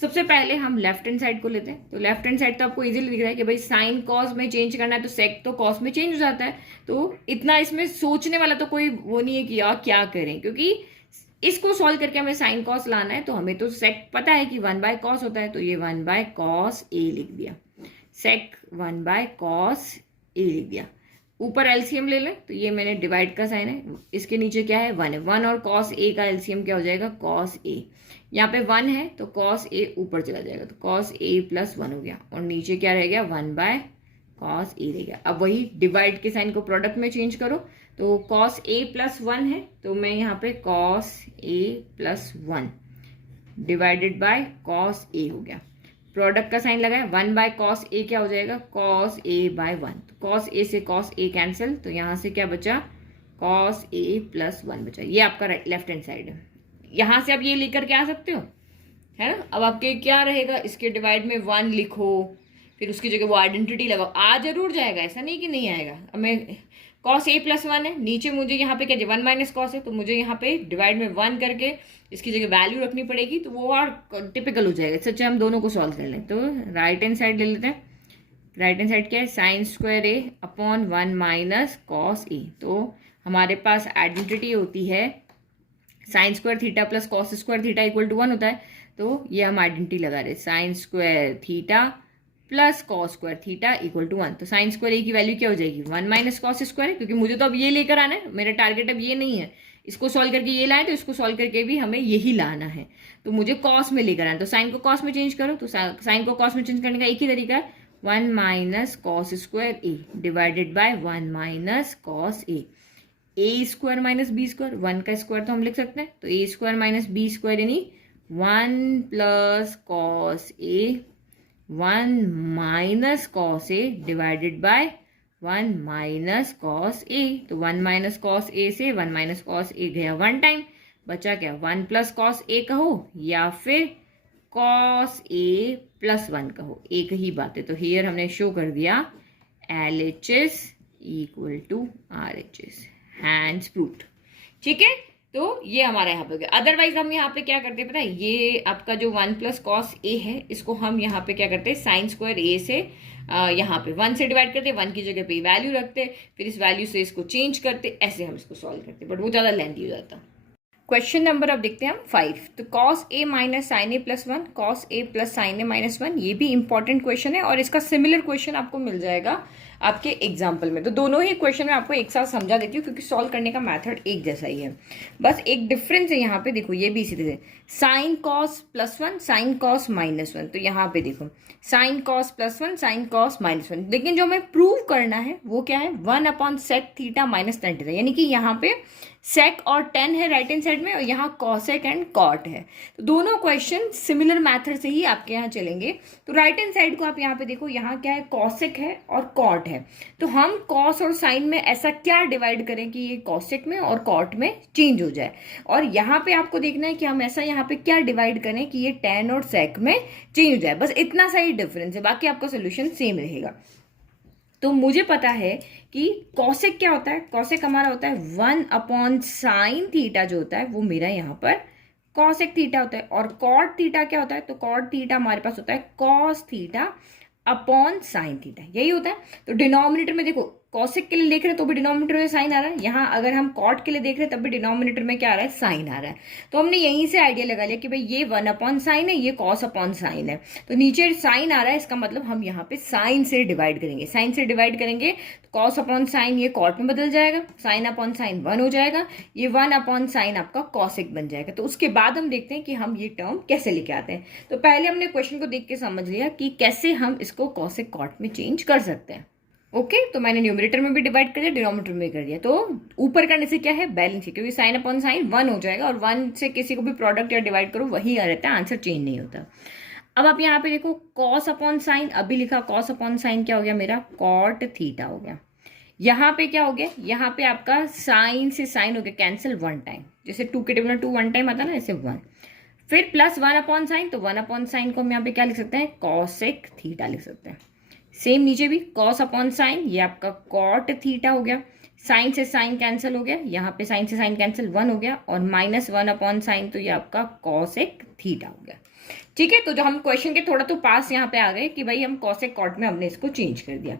सबसे पहले हम लेफ्ट हैंड साइड को लेते हैं। तो लेफ्ट हैंड साइड तो आपको इजीली दिख रहा है कि भाई साइन कॉस में चेंज करना है, तो सेक तो कॉस में चेंज हो जाता है। तो इतना इसमें सोचने वाला तो कोई वो नहीं है कि यार क्या करें, क्योंकि इसको सॉल्व करके हमें साइन कॉस लाना है। तो हमें तो सेक पता है कि 1 बाय कॉस होता है, तो ये 1 बाय कॉस ए लिख दिया, सेक 1 बाय कॉस ए लिख दिया। ऊपर एलसीएम ले लें, तो ये मैंने डिवाइड का साइन है, इसके नीचे क्या है 1 है, 1 और कॉस ए का एलसीएम क्या हो जाएगा, कॉस ए। यहाँ पे 1 है तो कॉस ए ऊपर चला जाएगा, तो कॉस ए प्लस 1 हो गया, और नीचे क्या रह गया 1 बाय कॉस ए रह गया। अब वही डिवाइड के साइन को प्रोडक्ट में चेंज करो, तो कॉस ए प्लस 1 है, तो मैं यहाँ पे cos A plus 1 divided by cos A हो गया। प्रोडक्ट का साइन लगाया, 1 बाय कॉस ए क्या हो जाएगा, कॉस ए बाय 1। तो कॉस ए से कॉस ए कैंसिल, तो यहाँ से क्या बचा, कॉस ए प्लस 1 बचा। ये आपका लेफ्ट हैंड साइड है। यहाँ से आप ये लेकर के आ सकते हो, है ना। अब आपके क्या रहेगा, इसके डिवाइड में 1 लिखो, फिर उसकी जगह वो आइडेंटिटी लगाओ, आ जरूर जाएगा, ऐसा नहीं कि नहीं आएगा। अब मैं कॉस ए प्लस 1 है, नीचे मुझे यहाँ पे क्या 1 माइनस कॉस है, तो मुझे यहाँ पे डिवाइड में 1 करके इसकी जगह वैल्यू रखनी पड़ेगी, तो वो और टिपिकल हो जाएगा। इससे अच्छा हम दोनों को सॉल्व कर लें। तो राइट हैंड साइड ले लेते हैं। राइट हैंड साइड क्या है, sine square A upon 1 minus cos A. तो हमारे पास आइडेंटिटी होती है sine square theta plus cos square theta equal to 1 होता है। तो ये हम आइडेंटिटी लगा रहे, sine square theta plus cos square theta equal to 1। तो साइन स्क्वायर ए की वैल्यू क्या हो जाएगी, 1 माइनस कॉस स्क्वायर, क्योंकि मुझे तो अब ये लेकर आना है, मेरा टारगेट अब ये नहीं है। इसको सॉल्व करके ये लाए तो इसको सॉल्व करके भी हमें यही लाना है, तो मुझे कॉस में लेकर आना। तो साइन को कॉस में चेंज करो, तो साइन को कॉस में चेंज करने का एक ही तरीका है, 1 minus cos square A divided by 1 minus cos A square minus B square, 1 का स्क्वायर तो हम लिख सकते हैं, तो A square minus B square यानी 1 plus cos A 1 minus cos A divided by 1 minus cos A. तो 1 माइनस कॉस ए से 1 माइनस कॉस ए गया 1 टाइम, बचा क्या 1 प्लस कॉस ए कहो या फिर कॉस ए प्लस 1 कहो, एक ही बात है। तो हियर हमने शो कर दिया LHS equal to RHS, hence proved. ठीक है, तो ये हमारा यहाँ पे हो गया। अदरवाइज हम यहाँ पे क्या करते हैं पता है, ये आपका जो 1 प्लस कॉस ए है इसको हम यहाँ पे क्या करते हैं, साइन स्क्वायर ए से यहाँ पे 1 से डिवाइड करते, 1 की जगह पे वैल्यू रखते, फिर इस वैल्यू से इसको चेंज करते, ऐसे हम इसको सॉल्व करते, बट वो ज़्यादा लेंथी हो जाता। क्वेश्चन नंबर अब देखते हैं हम 5। तो cos A minus sine A plus 1, cos A plus sine A minus 1, ये भी इंपॉर्टेंट क्वेश्चन है और इसका सिमिलर क्वेश्चन आपको मिल जाएगा आपके एग्जाम्पल में। तो दोनों ही क्वेश्चन में आपको एक साथ समझा देती हूँ क्योंकि सॉल्व करने का मेथड एक जैसा ही है, बस एक डिफरेंस है यहाँ पे। देखो ये भी इसी तरह से sine cos plus 1 sine cos minus 1, तो यहाँ पे देखो sine cos plus 1 sine cos minus 1, लेकिन जो हमें प्रूव करना है वो क्या है, 1 upon sec theta minus tan theta, यानी कि यहाँ पे सेक और टेन है राइट हैंड साइड में और यहाँ कॉसेक एंड कॉट है। तो दोनों क्वेश्चन सिमिलर मेथड से ही आपके यहाँ चलेंगे। तो राइट हैंड साइड को आप यहाँ पे देखो, यहाँ क्या है, कॉसेक है और कॉट है। तो हम कॉस और साइन में ऐसा क्या डिवाइड करें कि ये कॉसेक में और कॉट में चेंज हो जाए, और यहाँ पे आपको देखना है कि हम ऐसा यहाँ पे क्या डिवाइड करें कि ये टेन और सेक में चेंज हो जाए, बस इतना सा ही डिफरेंस है, बाकी आपका सोल्यूशन सेम रहेगा। तो मुझे पता है कि कॉसेक क्या होता है, कॉसेक हमारा होता है 1 अपॉन साइन थीटा, जो होता है वो मेरा यहाँ पर कॉसेक थीटा होता है, और कॉट थीटा क्या होता है, तो कॉट थीटा हमारे पास होता है cos theta upon sine theta, यही होता है। तो डिनोमिनेटर में देखो कॉसेक के लिए देख रहे हैं तो भी डिनोमिनेटर में साइन आ रहा है, यहाँ अगर हम कॉट के लिए देख रहे हैं तब भी डिनोमिनेटर में क्या आ रहा है, साइन आ रहा है। तो हमने यहीं से आइडिया लगा लिया कि भाई ये 1 अपॉन साइन है, ये कॉस अपॉन साइन है, तो नीचे साइन आ रहा है, इसका मतलब हम यहाँ पे साइन से डिवाइड करेंगे, साइन से डिवाइड करेंगे तो कॉस अपॉन साइन ये कॉट में बदल जाएगा, साइन अपॉन साइन 1 हो जाएगा, ये 1 अपॉन साइन आपका कॉसेक बन जाएगा। तो उसके बाद हम देखते हैं कि हम ये टर्म कैसे लेके आते हैं। तो पहले हमने क्वेश्चन को देख के समझ लिया कि कैसे हम इसको कॉसेक कॉट में चेंज कर सकते हैं। ओके, तो मैंने न्यूमरेटर में भी डिवाइड कर दिया, डिनोमिनेटर में भी कर दिया। तो ऊपर करने से क्या है, बैलेंस है, क्योंकि साइन अपॉन साइन 1 हो जाएगा और 1 से किसी को भी प्रोडक्ट या डिवाइड करो वही आ रहता है, आंसर चेंज नहीं होता। अब आप यहाँ पे देखो कॉस अपॉन साइन, अभी लिखा कॉस अपॉन साइन क्या हो गया मेरा, कॉट थीटा हो गया। यहाँ पे क्या हो गया, यहाँ पे आपका साइन से साइन हो गया कैंसिल 1 टाइम, जैसे 2 के टेबल में 2 1 टाइम आता है ना, ऐसे 1, फिर प्लस 1 अपॉन साइन, तो 1 अपॉन साइन को हम यहाँ पे क्या लिख सकते हैं, कॉसेक थीटा लिख सकते हैं। सेम नीचे भी कॉस अपॉन साइन, ये आपका कॉट थीटा हो गया, साइन से साइन कैंसिल हो गया, यहाँ पे साइन से साइन कैंसिल 1 हो गया, और माइनस 1 अपॉन साइन, तो ये आपका कॉसेक थीटा हो गया। ठीक है, तो जो हम क्वेश्चन के थोड़ा तो पास यहाँ पे आ गए कि भाई हम कॉसेक कॉट में हमने इसको चेंज कर दिया।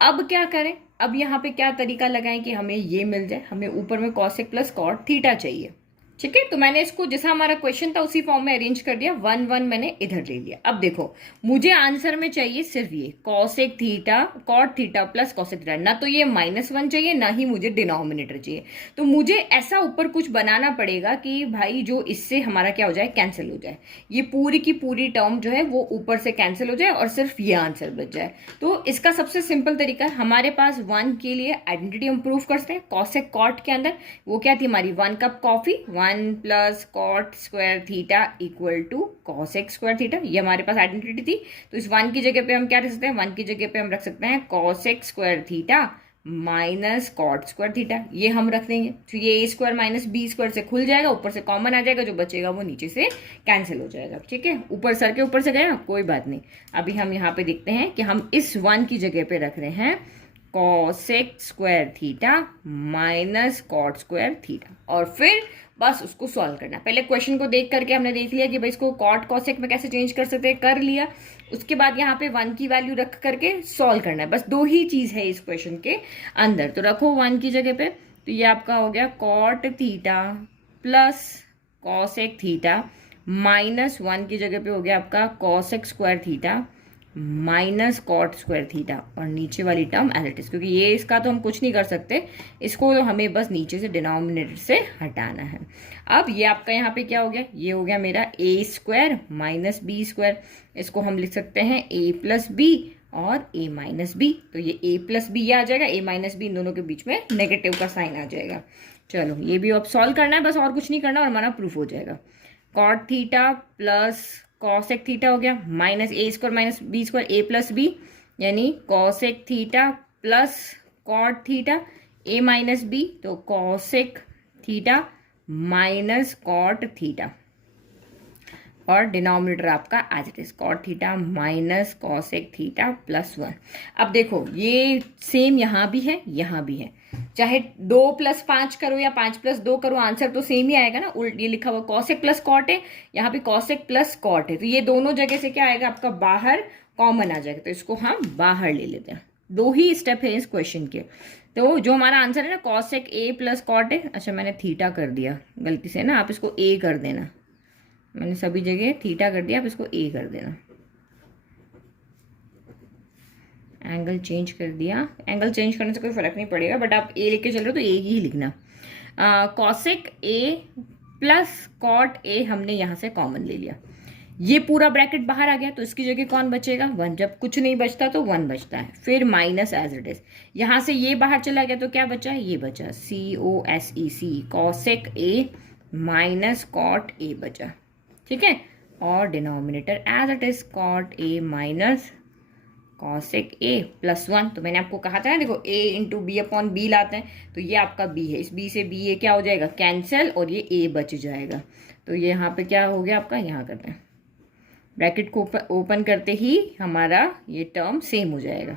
अब क्या करें, अब यहाँ पे क्या तरीका लगाएं कि हमें ये मिल जाए, हमें ऊपर में कॉसेक प्लस कॉट थीटा चाहिए। ठीक है, तो मैंने इसको जैसा हमारा क्वेश्चन था उसी फॉर्म में अरेंज कर दिया, 1 1 मैंने इधर ले लिया। अब देखो मुझे आंसर में चाहिए सिर्फ ये cosec theta cot theta plus cosec theta, ना तो ये -1 चाहिए ना ही मुझे डिनोमिनेटर चाहिए। तो मुझे ऐसा ऊपर कुछ बनाना पड़ेगा कि भाई जो इससे हमारा क्या हो जाए, कैंसिल हो जाए, ये पूरी की पूरी टर्म जो है वो ऊपर से कैंसिल हो जाए और सिर्फ ये आंसर बच जाए। तो इसका सबसे सिंपल तरीका, हमारे पास 1 के लिए आइडेंटिटी हम प्रूव करते हैं कॉसेक कॉट के अंदर, वो क्या थी हमारी 1 cup coffee, 1 plus cot square theta equal to cosec square theta, ये हमारे पास आइडेंटिटी थी। तो इस 1 की जगह पे हम क्या रख सकते हैं, 1 की जगह पे हम रख सकते हैं cosec square theta minus cot square theta, ये हम रख देंगे। तो ये A square minus B square से खुल जाएगा, ऊपर से कॉमन आ जाएगा, जो बचेगा वो नीचे से कैंसिल हो जाएगा। ठीक है, ऊपर सर के ऊपर से गया, कोई बात नहीं। अभी हम यहाँ पे देखते हैं कि हम इस 1 की जगह पे रख रहे हैं cosec square theta minus cot square theta, और फिर बस उसको सॉल्व करना। पहले क्वेश्चन को देख करके हमने देख लिया कि भाई इसको कॉट कॉसेक में कैसे चेंज कर सकते हैं, कर लिया। उसके बाद यहाँ पे 1 की वैल्यू रख करके सॉल्व करना है, बस 2 ही चीज है इस क्वेश्चन के अंदर। तो रखो 1 की जगह पे, तो ये आपका हो गया cot theta plus cosec theta minus 1 की जगह पे हो गया आपका cosec square theta minus cot square theta और नीचे वाली टर्म एज इट इज, क्योंकि ये इसका तो हम कुछ नहीं कर सकते, इसको तो हमें बस नीचे से डिनोमिनेटर से हटाना है। अब ये आपका यहाँ पे क्या हो गया, ये हो गया मेरा ए स्क्वायर माइनस बी स्क्वायर, इसको हम लिख सकते हैं ए प्लस बी और ए माइनस बी। तो ये ए प्लस बी आ जाएगा, ए माइनस बी इन दोनों के बीच में नेगेटिव का साइन आ जाएगा। चलो ये भी अब सॉल्व करना है, बस और कुछ नहीं करना और हमारा प्रूफ हो जाएगा। Cot theta plus cosec theta हो गया minus A square minus B square A plus B, यानी cosec theta plus cot theta A minus B, तो cosec theta minus cot theta और डिनोमिनेटर आपका as it is cot theta minus cosec theta plus 1। अब देखो ये same यहाँ भी है यहाँ भी है, चाहे 2 + 5 करो या 5 + 2 करो, आंसर तो सेम ही आएगा ना। ये लिखा हुआ कॉसेक प्लस कॉट है, यहाँ पे कॉसेक प्लस कॉट है, तो ये दोनों जगह से क्या आएगा आपका बाहर कॉमन आ जाएगा, तो इसको हम बाहर ले लेते हैं। 2 ही स्टेप है इस क्वेश्चन के, तो जो हमारा आंसर है ना कॉसेक ए प्लस कॉट है। अच्छा मैंने थीटा कर दिया गलती से ना, आप इसको ए कर देना, मैंने सभी जगह थीटा कर दिया, आप इसको ए कर देना। एंगल चेंज कर दिया, एंगल चेंज करने से कोई फर्क नहीं पड़ेगा, बट आप ए लेके चल रहे हो तो ए ही लिखना। Cosec A plus cot A हमने यहाँ से कॉमन ले लिया, ये पूरा ब्रैकेट बाहर आ गया, तो इसकी जगह कौन बचेगा 1, जब कुछ नहीं बचता तो 1 बचता है, फिर माइनस एज इट इज, यहाँ से ये बाहर चला गया तो क्या बचा, ये बचा COSEC cosec A minus cot A बचा, ठीक है। और denominator as it is cot A minus cosec A plus 1, तो मैंने आपको कहा था ना देखो a into B upon B लाते हैं, तो ये आपका b है, इस b से b ये क्या हो जाएगा कैंसिल और ये a बच जाएगा। तो ये यहाँ पे क्या हो गया आपका, यहाँ करते हैं ब्रैकेट को ओपन करते ही हमारा ये टर्म सेम हो जाएगा,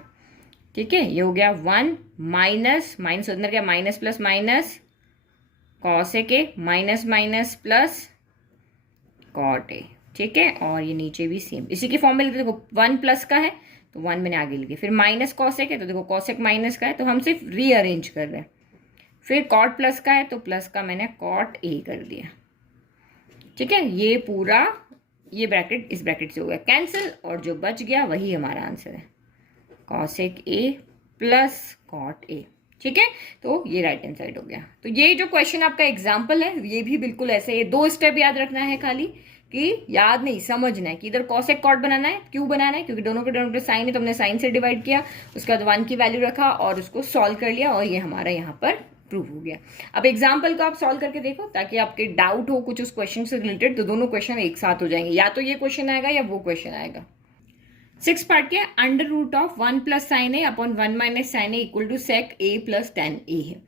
ठीक है। ये हो गया 1 माइनस माइनस अंदर क्या minus plus minus cosec A minus minus plus cot A, ठीक है। और ये नीचे भी सेम इसी के फॉर्म में लिखते, देखो 1 प्लस का है तो 1 मैंने आगे लिखे, फिर माइनस कॉसेक है तो देखो कॉसेक माइनस का है तो हम सिर्फ रीअरेंज कर रहे हैं, फिर कॉट प्लस का है तो प्लस का मैंने कॉट ए कर दिया, ठीक है। ये पूरा ये ब्रैकेट इस ब्रैकेट से हो गया कैंसिल और जो बच गया वही हमारा आंसर है cosec A plus cot A, ठीक है। तो ये राइट हैंड साइड हो गया। तो ये जो क्वेश्चन आपका एग्जाम्पल है ये भी बिल्कुल ऐसे, ये 2 स्टेप याद रखना है खाली, कि याद नहीं समझना है कि इधर कॉसेक कॉट बनाना है, क्यों बनाना है, क्योंकि दोनों के दोनों साइन है तो हमने साइन से डिवाइड किया, उसके बाद 1 की वैल्यू रखा और उसको सॉल्व कर लिया और ये हमारा यहाँ पर प्रूव हो गया। अब एग्जाम्पल को आप सॉल्व करके देखो ताकि आपके डाउट हो कुछ उस क्वेश्चन से रिलेटेड, तो दोनों क्वेश्चन एक साथ हो जाएंगे, या तो ये क्वेश्चन आएगा या वो क्वेश्चन आएगा। 6 पार्ट के under root of 1 plus sine A upon 1 minus sine A equal to sec A plus tan A है।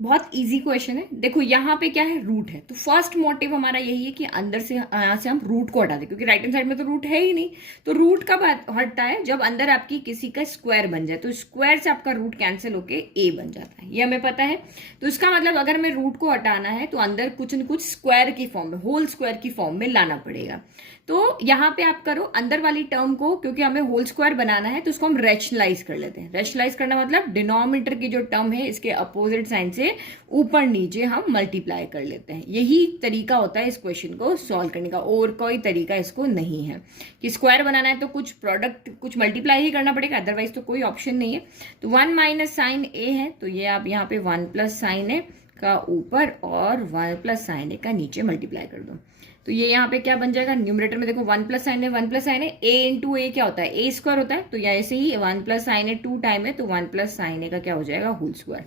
बहुत इजी क्वेश्चन है। देखो यहाँ पे क्या है, रूट है, तो फर्स्ट मोटिव हमारा यही है कि अंदर से यहाँ से हम रूट को हटा दें, क्योंकि राइट हैंड साइड में तो रूट है ही नहीं। तो रूट कब हटता है, जब अंदर आपकी किसी का स्क्वायर बन जाए, तो स्क्वायर से आपका रूट कैंसिल होके ए बन जाता है, ये हमें पता है। तो इसका मतलब अगर हमें रूट को हटाना है तो अंदर कुछ न कुछ स्क्वायर की फॉर्म में, होल स्क्वायर की फॉर्म में लाना पड़ेगा। तो यहाँ पे आप करो अंदर वाली टर्म को, क्योंकि हमें होल स्क्वायर बनाना है तो उसको हम रैशनलाइज कर लेते हैं। रैशनलाइज करना मतलब डिनोमिनेटर की जो टर्म है इसके अपोजिट साइन से ऊपर नीचे हम मल्टीप्लाई कर लेते हैं। यही तरीका होता है इस क्वेश्चन को सॉल्व करने का, और कोई तरीका इसको नहीं है। कि स्क्वायर बनाना है तो कुछ प्रोडक्ट कुछ मल्टीप्लाई ही करना पड़ेगा, अदरवाइज तो कोई ऑप्शन नहीं है। तो 1 माइनस साइन ए है, तो ये आप यहाँ पे 1 प्लस साइन ए का ऊपर और 1 प्लस साइन ए का नीचे मल्टीप्लाई कर दो। तो ये यहाँ पे क्या बन जाएगा, न्यूमरेटर में देखो 1 प्लस साइन है, 1 प्लस साइन है, ए इंटू ए क्या होता है, ए स्क्वायर होता है। तो या ऐसे ही 1 प्लस साइन है 2 टाइम है, तो 1 प्लस साइन ए का क्या हो जाएगा, होल स्क्वायर।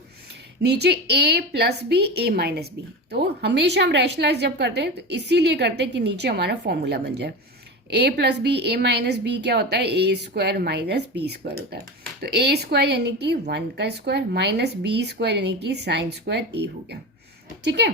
नीचे a plus B A minus B. तो हमेशा हम रैशनलाइज जब करते हैं तो इसीलिए करते हैं कि नीचे हमारा फॉर्मूला बन जाए। a plus B A minus B क्या होता है, A square minus B square होता है। तो ए स्क्वायर यानी कि 1 का स्क्वायर माइनस बी स्क्वायर यानी कि साइन स्क्वायर ए हो गया, ठीक है।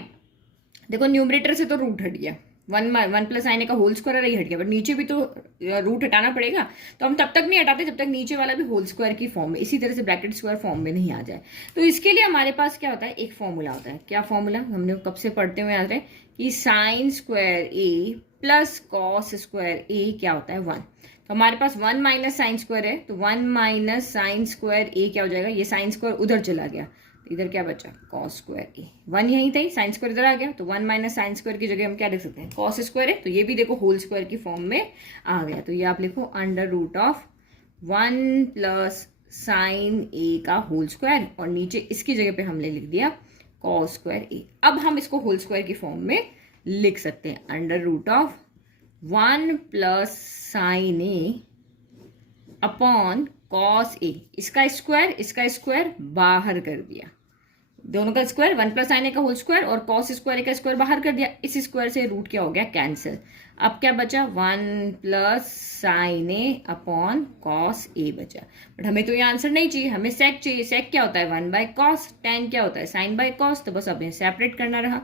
देखो न्यूमरेटर से तो रूट हट गया, 1 प्लस साइन ए का होल स्क्वायर ही हट गया, बट नीचे भी तो रूट हटाना पड़ेगा। तो हम तब तक नहीं हटाते जब तक नीचे वाला भी होल स्क्वायर की फॉर्म में, इसी तरह से ब्रैकेट स्क्वायर फॉर्म में नहीं आ जाए। तो इसके लिए हमारे पास क्या होता है, एक फॉर्मूला होता है। क्या फॉर्मूला, हमने कब से पढ़ते हुए याद है कि sine square A plus cos square ए क्या होता है, 1। तो हमारे पास 1 माइनस साइन स्क्वायर है, तो 1 माइनस साइन स्क्वायर ए क्या हो जाएगा, ये साइन स्क्वायर उधर चला गया, इधर क्या बचा, कॉस स्क्वायर ए। 1 यहीं था, साइन स्क्वायर इधर आ गया, तो 1 माइनस साइन स्क्वायर की जगह हम क्या लिख सकते हैं, कॉस स्क्वायर है। तो ये भी देखो होल स्क्वायर की फॉर्म में आ गया। तो ये आप लिखो under root of 1 plus sine A का होल स्क्वायर, और नीचे इसकी जगह पे हमने लिख दिया कॉस स्क्वायर ए। अब हम इसको होल स्क्वायर की फॉर्म में लिख सकते हैं, under root of 1 plus sine A upon cos A. इसका स्क्वायर बाहर कर दिया, दोनों का स्क्वायर 1 प्लस साइन ए का होल स्क्वायर और कॉस स्क्वायर ए का स्क्वायर बाहर कर दिया। इस स्क्वायर से रूट क्या हो गया, कैंसिल। अब क्या बचा, 1 plus sine A upon cos ए बचा। बट हमें तो ये आंसर नहीं चाहिए, हमें सेक चाहिए। सेक क्या होता है, 1 बाय कॉस, tan क्या होता है, साइन बाय कॉस। तो बस अब ये सेपरेट करना रहा,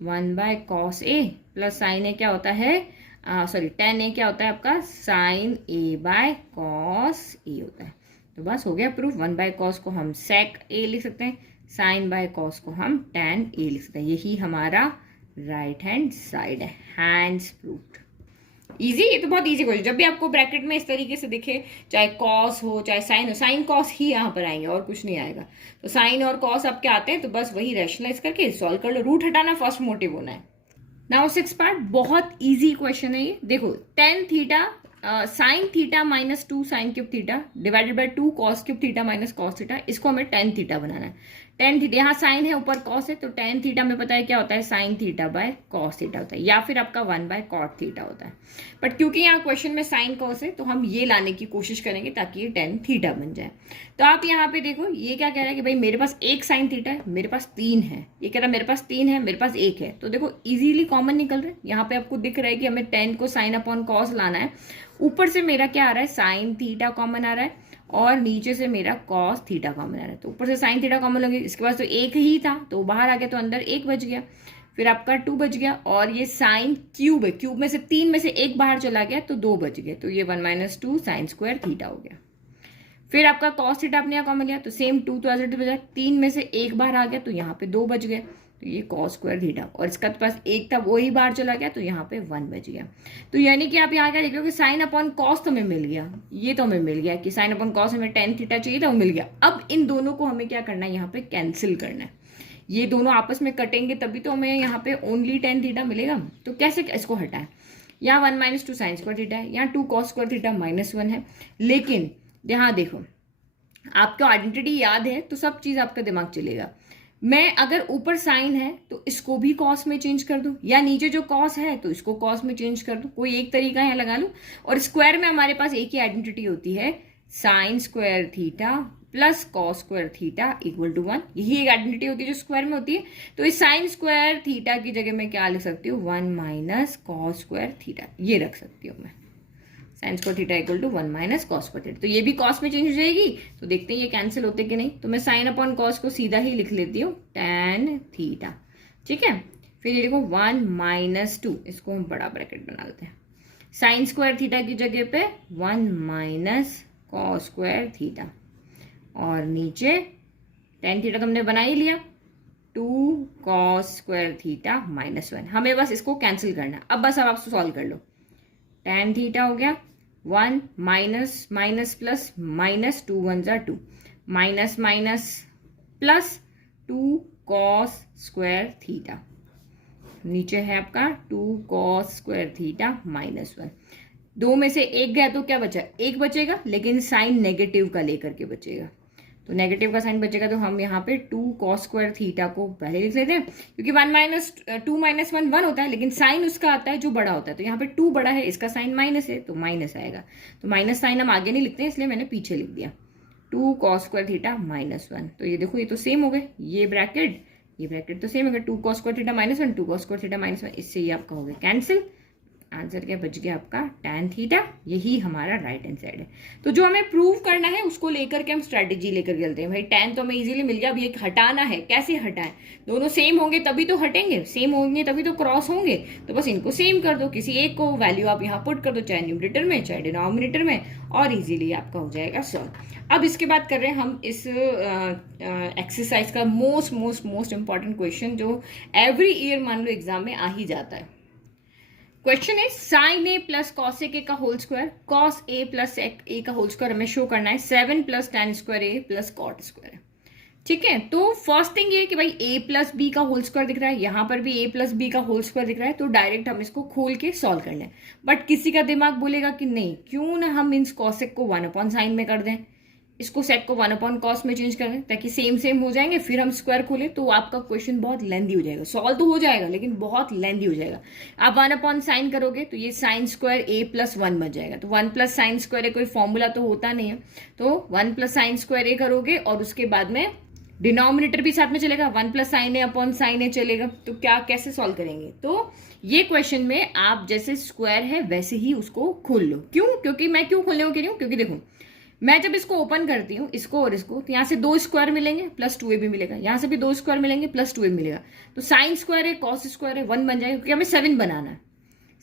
1 by cos A plus sine A क्या होता है, tan ए क्या होता है आपका, sine A by cos A होता है। तो बस हो गया प्रूफ। 1 बाय कॉस को हम सेक ए लिख सकते हैं, साइन बाय कॉस को हम tan ए लिख सकते हैं। यही हमारा राइट हैंड साइड है, हैंड्स प्रूव्ड। इजी, ये तो बहुत इजी क्वेश्चन। जब भी आपको ब्रैकेट में इस तरीके से दिखे, चाहे कॉस हो चाहे साइन हो, साइन कॉस ही यहाँ पर आएंगे और कुछ नहीं आएगा। तो साइन और कॉस आपके आते हैं, तो बस वही रैशनलाइज करके सॉल्व कर लो। रूट हटाना फर्स्ट मोटिव होना है। नाउ 6 पार्ट, बहुत इजी क्वेश्चन है ये। देखो, tan theta sine theta minus 2 sine cube theta divided by 2 cos cube theta minus cos theta, इसको हमें tan थीटा बनाना है। tan थीटा, यहाँ साइन है ऊपर कॉस है, तो tan थीटा में पता है क्या होता है, sine theta by cos theta होता है, या फिर आपका 1 बाय कॉट थीटा होता है। बट क्योंकि यहाँ क्वेश्चन में साइन कॉस है, तो हम ये लाने की कोशिश करेंगे ताकि ये tan थीटा बन जाए। तो आप यहाँ पे देखो, ये क्या कह रहा है कि भाई मेरे पास एक साइन थीटा है, मेरे पास 3 है। ये कह रहा है मेरे पास 3 है, मेरे पास 1 है। तो देखो इजीली कॉमन निकल रहा है। यहाँ पे आपको दिख रहा है कि हमें tan को साइन अपॉन कॉस लाना है। ऊपर से मेरा क्या आ रहा है, साइन थीटा कॉमन आ रहा है, और नीचे से मेरा कॉस थीटा कॉमन आ रहा है। तो ऊपर से साइन थीटा कॉमन होगी, इसके पास तो 1 ही था तो बाहर आ गया, तो अंदर 1 बच गया, फिर आपका 2 बच गया, और ये साइन क्यूब है, क्यूब में से 3 में से 1 बाहर चला गया तो 2 बच गए, तो ये 1 माइनस 2 साइन स्क्वायर थीटा हो गया। फिर आपका कॉस थीटा आपने यहाँ कॉमन लिया, तो सेम 2 तो एज इट इज बचा, 3 में से 1 बाहर आ गया तो यहाँ पे 2 बच गए, तो ये कॉस स्क्वायर थीटा, और इसका तो पास 1 था वो ही बाहर चला गया, तो यहाँ पे 1 बच गया। तो यानी कि आप यहाँ क्या देख लो कि साइन अपॉन कॉस तो हमें मिल गया, ये तो हमें मिल गया कि साइन अपॉन कॉस हमें tan थीटा चाहिए था, वो मिल गया। अब इन दोनों को हमें क्या करना है, यहाँ पे कैंसिल करना है। ये दोनों आपस में कटेंगे तभी तो हमें यहाँ पे ओनली tan थीटा मिलेगा। तो कैसे इसको हटाएं, यहाँ 1 माइनस 2 साइन स्क्वायर थीटा है, यहाँ 2 कॉस स्क्वायर थीटा माइनस 1 है। लेकिन यहाँ देखो, आपको आइडेंटिटी याद है तो सब चीज आपका दिमाग चलेगा। मैं अगर ऊपर साइन है तो इसको भी कॉस में चेंज कर दूं, या नीचे जो कॉस है तो इसको कॉस में चेंज कर दूं, कोई एक तरीका है लगा लूं। और स्क्वायर में हमारे पास एक ही आइडेंटिटी होती है, sine square theta plus cos square theta equal to 1। यही एक आइडेंटिटी होती है जो स्क्वायर में होती है। तो इस साइन स्क्वायर थीटा की जगह मैं क्या लिख सकती हूँ, 1 माइनस कॉस स्क्वायर थीटा, ये रख सकती हूँ मैं। Sine square theta equal to 1 minus cos square theta, तो ये भी कॉस में चेंज हो जाएगी। तो देखते हैं ये कैंसिल होते कि नहीं। तो मैं साइन अपॉन कॉस को सीधा ही लिख लेती हूँ tan थीटा, ठीक है। फिर ये देखो 1 माइनस 2, इसको हम बड़ा ब्रैकेट बना लेते हैं। साइन स्क्वायर थीटा की जगह पे 1 माइनस कॉस स्क्वायर थीटा, और नीचे tan थीटा तो हमने बना ही लिया, 2 कॉस स्क्वायर थीटा माइनस 1। हमें बस इसको कैंसिल करना है। अब बस अब आप सॉल्व कर लो। tan थीटा हो गया 1 माइनस माइनस प्लस माइनस, 2 1 जा 2, minus minus plus 2 cos square theta, नीचे है आपका 2 कॉस स्क्वायर थीटा माइनस 1। 2 में से 1 गया तो क्या बचा, 1 बचेगा, लेकिन साइन नेगेटिव का लेकर के बचेगा। तो नेगेटिव का साइन बचेगा, तो हम यहाँ पे 2 कॉस स्क्वायर थीटा को पहले लिख लेते हैं, क्योंकि 1 माइनस 2 माइनस 1 1 होता है, लेकिन साइन उसका आता है जो बड़ा होता है। तो यहाँ पे 2 बड़ा है, इसका साइन माइनस है तो माइनस आएगा। तो माइनस साइन हम आगे नहीं लिखते हैं, इसलिए मैंने पीछे लिख दिया 2 कॉस स्क्वायर थीटा माइनस 1। तो ये देखो, ये तो सेम हो गए, ये ब्रैकेट तो सेम हो गया, 2 cos square theta minus 1, 2 cos square theta minus 1, इससे ये आपका हो गया कैंसिल। आंसर क्या बच गया आपका, tan थीटा। यही हमारा राइट हैंड साइड है। तो जो हमें प्रूव करना है उसको लेकर के हम स्ट्रेटेजी लेकर चलते हैं। भाई tan तो हमें इजीली मिल गया, अब ये हटाना है, कैसे हटाएं। दोनों सेम होंगे तभी तो हटेंगे, सेम होंगे तभी तो क्रॉस होंगे। तो बस इनको सेम कर दो, किसी एक को वैल्यू आप यहाँ पुट कर दो, चाहे न्यूमरेटर में चाहे डिनोमिनेटर में, और इजीली आपका हो जाएगा सॉल्व। अब इसके बाद कर रहे हैं हम इस एक्सरसाइज का मोस्ट इंपॉर्टेंट क्वेश्चन, जो एवरी ईयर मान लो एग्जाम में आ ही जाता है। क्वेश्चन है साइन ए प्लस कॉस ए का whole square, cos A plus sec ए का होल स्क्वायर हमें शो करना है, 7 plus tan square A plus cot square है। ठीक है, तो फर्स्ट थिंग ये कि भाई a प्लस बी का होल स्क्वायर दिख रहा है, यहां पर भी a प्लस बी का होल स्क्वायर दिख रहा है, तो डायरेक्ट हम इसको खोल के सॉल्व कर लें। बट किसी का दिमाग बोलेगा कि नहीं, क्यों ना हम इन कॉसेक को 1/sin में कर दें, इसको सेक को 1/cos में चेंज कर दें, ताकि सेम सेम हो जाएंगे, फिर हम स्क्वायर खोलें। तो आपका क्वेश्चन बहुत लेंदी हो जाएगा, सॉल्व तो हो जाएगा लेकिन बहुत लेंदी हो जाएगा। आप 1/sin करोगे तो ये साइन स्क्वायर a प्लस 1 बन जाएगा, तो 1 प्लस साइन स्क्वायर कोई फॉर्मूला तो होता नहीं है, तो 1 प्लस साइन स्क्वायर a करोगे और उसके बाद में डिनोमिनेटर भी साथ में चलेगा, 1 plus sine A upon sine ए चलेगा। तो क्या कैसे सॉल्व करेंगे, तो ये क्वेश्चन में आप जैसे स्क्वायर है वैसे ही उसको खोल लो। क्यों, क्योंकि मैं क्यों खोलने को कह रही हूँ, क्योंकि देखो मैं जब इसको ओपन करती हूँ, इसको और इसको, तो यहाँ से 2 स्क्वायर मिलेंगे प्लस 2a भी मिलेगा, यहाँ से भी 2 स्क्वायर मिलेंगे प्लस 2a मिलेगा, तो साइन स्क्वायर है कॉस स्क्वायर है 1 बन जाएगा, क्योंकि हमें 7 बनाना है।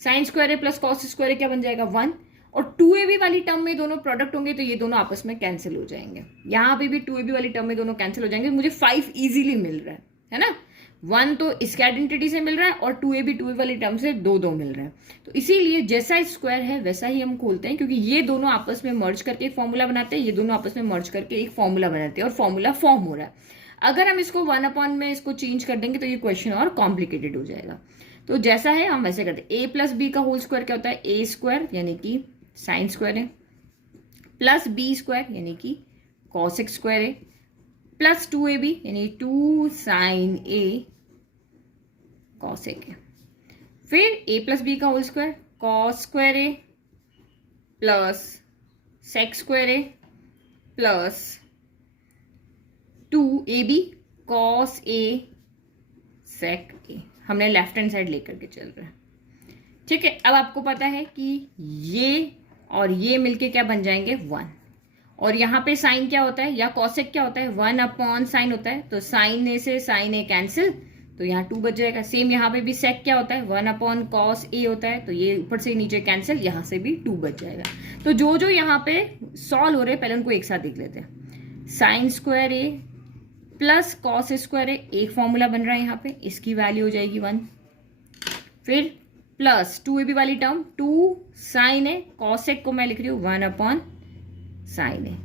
साइन स्क्वायर है प्लस कॉस स्क्वायर है क्या बन जाएगा 1, और 2ab वाली टर्म में दोनों प्रोडक्ट होंगे तो ये दोनों आपस में कैंसिल हो जाएंगे। यहाँ पे भी 2ab वाली टर्म में दोनों कैंसिल हो जाएंगे, मुझे 5 इजीली मिल रहा है ना। 1 तो इसके आइडेंटिटी से मिल रहा है और 2ab वाली टर्म से 2 मिल रहा है। तो इसीलिए जैसा स्क्वायर है वैसा ही हम खोलते हैं, क्योंकि ये दोनों आपस में मर्ज करके एक फॉर्मूला बनाते हैं, ये दोनों आपस में मर्ज करके एक फॉर्मूला बनाते हैं और फॉर्मूला फॉर्म हो रहा है। अगर हम इसको 1 में इसको चेंज कर देंगे तो ये क्वेश्चन और कॉम्प्लिकेटेड हो जाएगा। तो जैसा है हम वैसे करते हैं। a प्लस बी का होल स्क्वायर क्या होता है, a स्क्वायर यानी कि साइन स्क्वायर है, प्लस बी स्क्वायर यानी कि कॉसेक स्क्वायर है, प्लस 2ab यानी 2 साइन a कॉसेक है। फिर a प्लस बी का होल स्क्वायर कॉस स्क्वायर है प्लस सेक स्क्वायर है plus 2ab cos a sec a। हमने लेफ्ट हैंड साइड लेकर के चल रहे हैं, ठीक है। अब आपको पता है कि ये और ये मिलके क्या बन जाएंगे 1, और यहाँ पे साइन क्या होता है या कॉसेक क्या होता है 1/sin होता है, तो साइन ए से साइन ए कैंसिल, तो यहाँ 2 बच जाएगा। सेम यहाँ पे भी सेक क्या होता है 1/cos a होता है, तो ये ऊपर से नीचे कैंसिल, यहाँ से भी 2 बच जाएगा। तो जो जो यहाँ पे सॉल्व हो रहे हैं पहले उनको एक साथ देख लेते हैं। Sine square A plus cos square ए, एक फॉर्मूला बन रहा है यहाँ पे, इसकी वैल्यू हो जाएगी 1। फिर प्लस 2ab वाली टर्म 2 साइन ए, कॉसेक को मैं लिख रही हूँ 1/sin ए।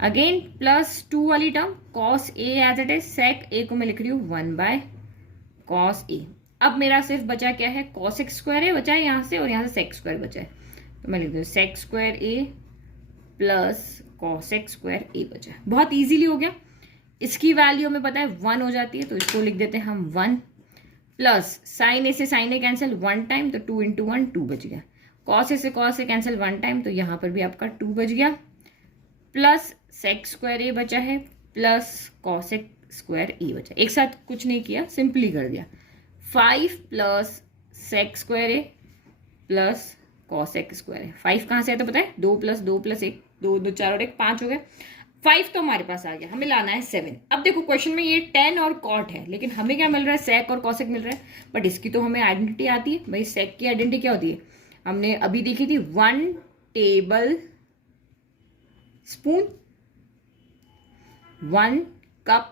अगेन प्लस 2 वाली term cos A as it is, sec A को मैं लिख रही हूँ 1/cos ए। अब मेरा सिर्फ बचा क्या है, कॉसेक स्क्वायर ए बचा है यहाँ से, और यहाँ से सेक स्क्वायर बचा है, तो मैं लिख रही हूँ सेक square A plus cosec square ए बचा है। बहुत इजीली हो गया। इसकी वैल्यू हमें पता है 1 हो जाती है, तो इसको लिख देते हैं हम 1, प्लस साइन ए से साइन ए कैंसिल 1 टाइम, तो 2 × 1 2 बच गया। कॉस ए से कॉस ए कैंसिल 1 टाइम, तो यहाँ पर भी आपका 2 बच गया, प्लस सेक स्क्वायर ए बचा है प्लस कॉसेक स्क्वायर ए बचा। एक साथ कुछ नहीं किया, सिंपली कर दिया। 5 plus sec square A plus cosec square ए। 5 कहाँ से है तो पता है, 2 + 2 + 1, 2 2 4 और 1 5 हो गए। 5 तो हमारे पास आ गया, हमें लाना है 7। अब देखो क्वेश्चन में ये tan और cot है, लेकिन हमें क्या मिल रहा है, सेक और कॉसेक मिल रहा है, बट इसकी तो हमें आइडेंटिटी आती है। भाई सेक की आइडेंटिटी क्या होती है, हमने अभी देखी थी, 1 टेबल स्पून 1 कप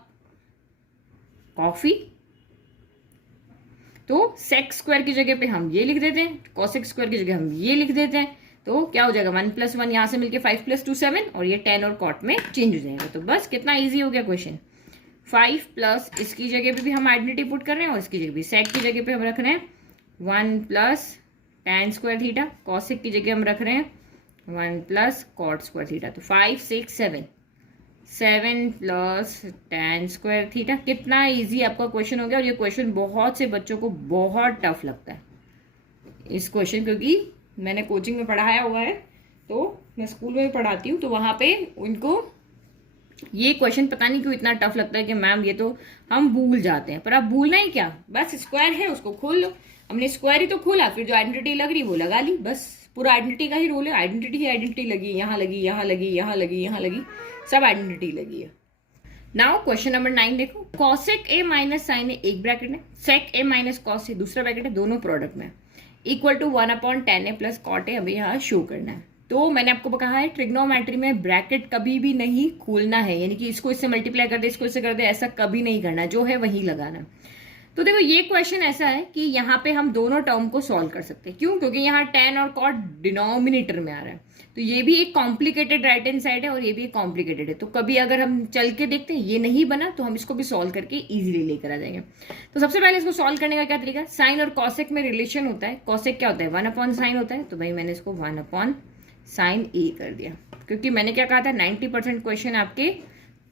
कॉफी। तो सेक स्क्वायर की जगह पे हम ये लिख देते हैं, कॉसेक स्क्वायर की जगह हम ये लिख देते हैं, तो क्या हो जाएगा 1 + 1 यहाँ से मिलके 5 + 2 7, और ये tan और cot में चेंज हो जाएगा। तो बस कितना इजी हो गया क्वेश्चन। 5 प्लस इसकी जगह पे भी हम आइडेंटिटी पुट कर रहे हैं, और इसकी जगह भी सेक की जगह पे हम रख रहे हैं 1 plus tan square theta, cosec की जगह हम रख रहे हैं 1 प्लस cot स्क्वायर थीटा। तो 5 6 7 7 प्लस tan स्क्वायर थीटा। कितना इजी आपका क्वेश्चन हो गया। और ये क्वेश्चन बहुत से बच्चों को बहुत टफ लगता है इस क्वेश्चन, क्योंकि मैंने कोचिंग में पढ़ाया हुआ है, तो मैं स्कूल में भी पढ़ाती हूँ, तो वहाँ पे उनको ये क्वेश्चन पता नहीं क्यों इतना टफ लगता है कि मैम ये तो हम भूल जाते हैं। पर आप भूलना ही क्या, बस स्क्वायर है उसको खोल लो। हमने स्क्वायर ही तो खोला, फिर जो आइडेंटिटी लग रही वो लगा ली, बस पूरा आइडेंटिटी का ही रोल है। आइडेंटिटी ही आइडेंटिटी लगी, यहाँ लगी, यहाँ लगी, यहाँ लगी, यहाँ लगी, सब आइडेंटिटी लगी है। नाउ क्वेश्चन नंबर 9 देखो, कॉसेक ए माइनस साइन ए एक ब्रैकेट में, सेक ए माइनस कॉस ए दूसरा ब्रैकेट है, दोनों प्रोडक्ट में, equal to 1/tan A plus cot A अभी यहाँ शो करना है। तो मैंने आपको कहा है ट्रिग्नोमेट्री में ब्रैकेट कभी भी नहीं खोलना है, यानी कि इसको इससे मल्टीप्लाई कर दे, इसको इससे कर दे, ऐसा कभी नहीं करना, जो है वही लगाना। तो देखो ये क्वेश्चन ऐसा है कि यहाँ पे हम दोनों टर्म को सॉल्व कर सकते हैं। क्यों? क्योंकि यहाँ tan और cot डिनोमिनेटर में आ रहा है, तो ये भी एक कॉम्प्लिकेटेड राइट हैंड साइड है और ये भी एक कॉम्प्लिकेटेड है। तो कभी अगर हम चल के देखते हैं ये नहीं बना तो हम इसको भी सॉल्व करके इजीली लेकर आ जाएंगे। तो सबसे पहले इसको सॉल्व करने का क्या तरीका, साइन और कॉसेक में रिलेशन होता है। कॉसेक क्या होता है, 1/sin होता है, तो भाई मैंने इसको 1/sin a कर दिया, क्योंकि मैंने क्या कहा था 90% क्वेश्चन आपके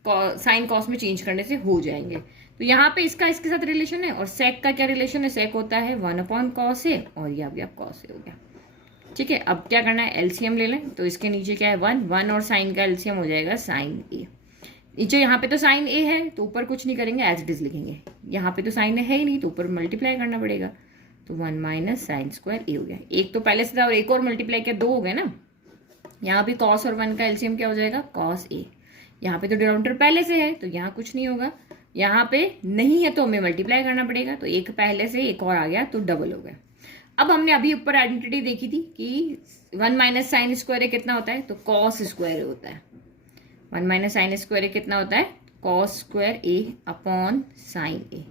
साइन कॉस में चेंज करने से हो जाएंगे। तो यहाँ पे इसका इसके साथ रिलेशन है, और सेक का क्या रिलेशन है, सेक होता है 1/cos a, और ये भी आप cos a हो गया। ठीक है, अब क्या करना है, एलसीएम ले लें। तो इसके नीचे क्या है 1 और साइन का एलसीएम हो जाएगा sin a। नीचे यहाँ पे तो sin a है तो ऊपर कुछ नहीं करेंगे, एज इट इज लिखेंगे। यहाँ पे तो साइन है ही नहीं तो ऊपर मल्टीप्लाई करना पड़ेगा, तो 1 - sin² a हो गया। एक तो पहले से था और एक और मल्टीप्लाई किया, 2 हो गए ना। यहाँ भी cos और 1 का एलसीएम क्या हो जाएगा, cos a। यहाँ पे तो डिनोमिनेटर पहले से है तो यहाँ कुछ नहीं होगा, यहाँ पे नहीं है तो हमें मल्टीप्लाई करना पड़ेगा, तो एक पहले से एक और आ गया तो डबल हो गया। अब हमने अभी ऊपर आइडेंटिटी देखी थी कि 1 - sin² a कितना होता है, तो cos² होता है। 1 - sin² a कितना होता है, cos² a/sin a।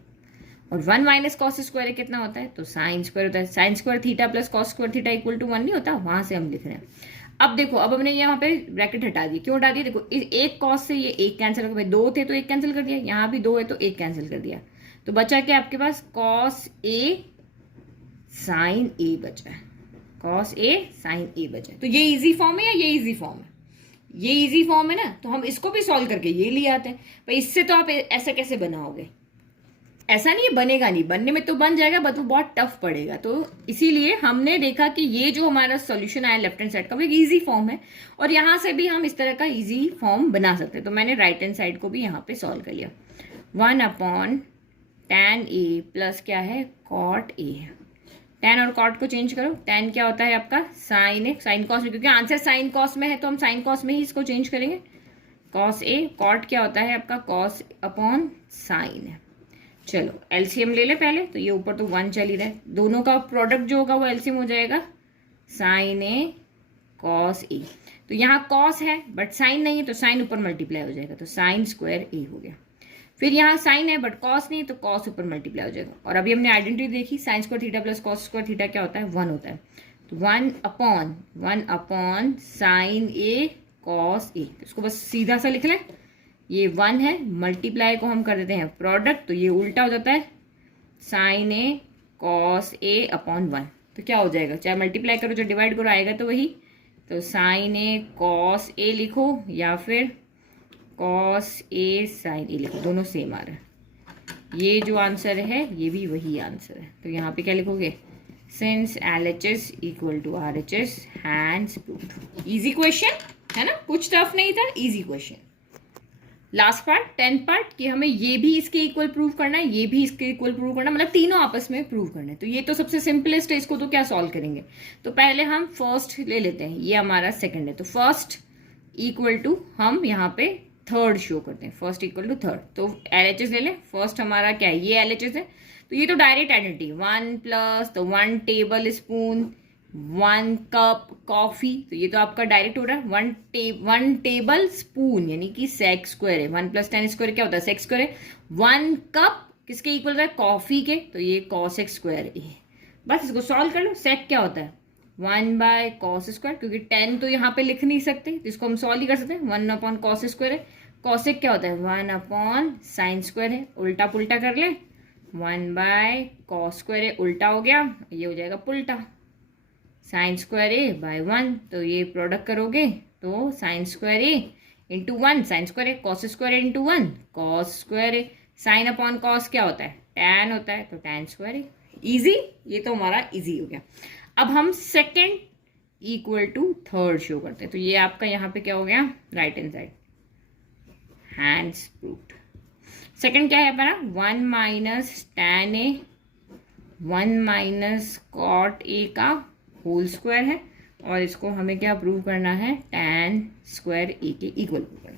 और 1 - cos² a कितना होता है, तो sin² होता है। sin² theta plus cos² theta equal to 1 नहीं होता, वहां से हम लिख रहे हैं। अब देखो, अब हमने यहाँ पे ब्रैकेट हटा दी, क्यों हटा दिया, देखो एक कॉस से ये एक कैंसिल कर, भाई 2 थे तो एक कैंसिल कर दिया, यहाँ भी 2 है तो एक कैंसिल कर दिया, तो बचा क्या आपके पास, cos a sin a बचा है, cos a sin a बचा है। तो ये इजी फॉर्म है या ये इजी फॉर्म है, ये इजी फॉर्म है ना, तो हम इसको भी सॉल्व करके ये ले आते हैं। भाई इससे तो आप ऐसा कैसे बनाओगे, ऐसा नहीं है, बनेगा नहीं, बनने में तो बन जाएगा बट वो बहुत टफ पड़ेगा। तो इसीलिए हमने देखा कि ये जो हमारा सॉल्यूशन आया लेफ्ट हैंड साइड का वो एक इजी फॉर्म है, और यहाँ से भी हम इस तरह का इजी फॉर्म बना सकते हैं। तो मैंने राइट हैंड साइड को भी यहाँ पे सॉल्व कर लिया। 1/tan a प्लस क्या है, cot a। tan और cot को चेंज करो, tan क्या होता है आपका sin a, sin cos में, क्योंकि आंसर sin cos में है तो हम sin cos में ही इसको चेंज करेंगे। cos a, cot क्या होता है आपका cos/sin है। चलो एलसीएम ले ले पहले, तो ये ऊपर तो 1 चल ही रहा है, दोनों का प्रोडक्ट जो होगा वो एलसीएम हो जाएगा sin a cos a। तो यहाँ cos है बट साइन नहीं है तो साइन ऊपर मल्टीप्लाई हो जाएगा, तो sin² a हो गया। फिर यहाँ साइन है बट cos नहीं, तो cos ऊपर मल्टीप्लाई हो जाएगा। और अभी हमने आइडेंटिटी देखी, sin² theta plus cos² theta क्या होता है, 1 होता है, तो 1/sin a cos a। इसको बस सीधा सा लिख लें, ये 1 है, मल्टीप्लाई को हम कर देते हैं प्रोडक्ट, तो ये उल्टा हो जाता है sin a cos a/1। तो क्या हो जाएगा, चाहे मल्टीप्लाई करो चाहे डिवाइड करो आएगा तो वही, तो sin a cos a लिखो या फिर cos a sin a लिखो, दोनों सेम आ रहा है। ये जो आंसर है ये भी वही आंसर है, तो यहाँ पे क्या लिखोगे, since LHS equal to RHS hence proved. Easy question है ना, कुछ टफ नहीं था, easy question. Last part 10 part कि हमें ये भी इसके इक्वल प्रूव करना है, ये भी इसके इक्वल प्रूव करना है, मतलब तीनों आपस में प्रूव करना है। तो ये तो सबसे सिंपलेस्ट है, इसको तो क्या सॉल्व करेंगे। तो पहले हम फर्स्ट ले लेते हैं, ये हमारा सेकंड है, तो फर्स्ट इक्वल टू हम यहाँ पे थर्ड शो करते हैं, फर्स्ट इक्वल टू थर्ड। तो LHS ले लें, फर्स्ट हमारा क्या है, ये LHS है, तो ये तो डायरेक्ट आइडेंटिटी 1 प्लस तो 1 टेबल स्पून 1 कप कॉफी, तो ये तो आपका डायरेक्ट हो रहा है। 1 टेबल स्पून यानी कि sec² है, 1 + tan² क्या होता है, sec² है। 1 कप किसके इक्वल होता है, कॉफी के, तो ये cos² है। बस इसको सॉल्व कर लो। sec क्या होता है, 1/cos², क्योंकि tan तो यहाँ पे लिख नहीं सकते तो इसको हम सॉल्व ही कर सकते हैं, 1/cos² है। cosec क्या होता है, 1/sin² है, उल्टा पुल्टा कर ले, 1/cos² है, उल्टा हो गया, ये हो जाएगा पुल्टा, sin² a/1। तो ये प्रोडक्ट करोगे तो sin² a into 1 sin² a, cos² into 1 cos² a। sin/cos क्या होता है, tan होता है, तो tan² a। इजी, ये तो हमारा इजी हो गया। अब हम second equal to third show करते हैं, तो ये आपका यहाँ पे क्या हो गया, right hand side hands proved. Second क्या है हमारा, 1 - tan a 1 - cot a का होल स्क्वायर है, और इसको हमें क्या प्रूव करना है, tan² a के इक्वल प्रूव करना।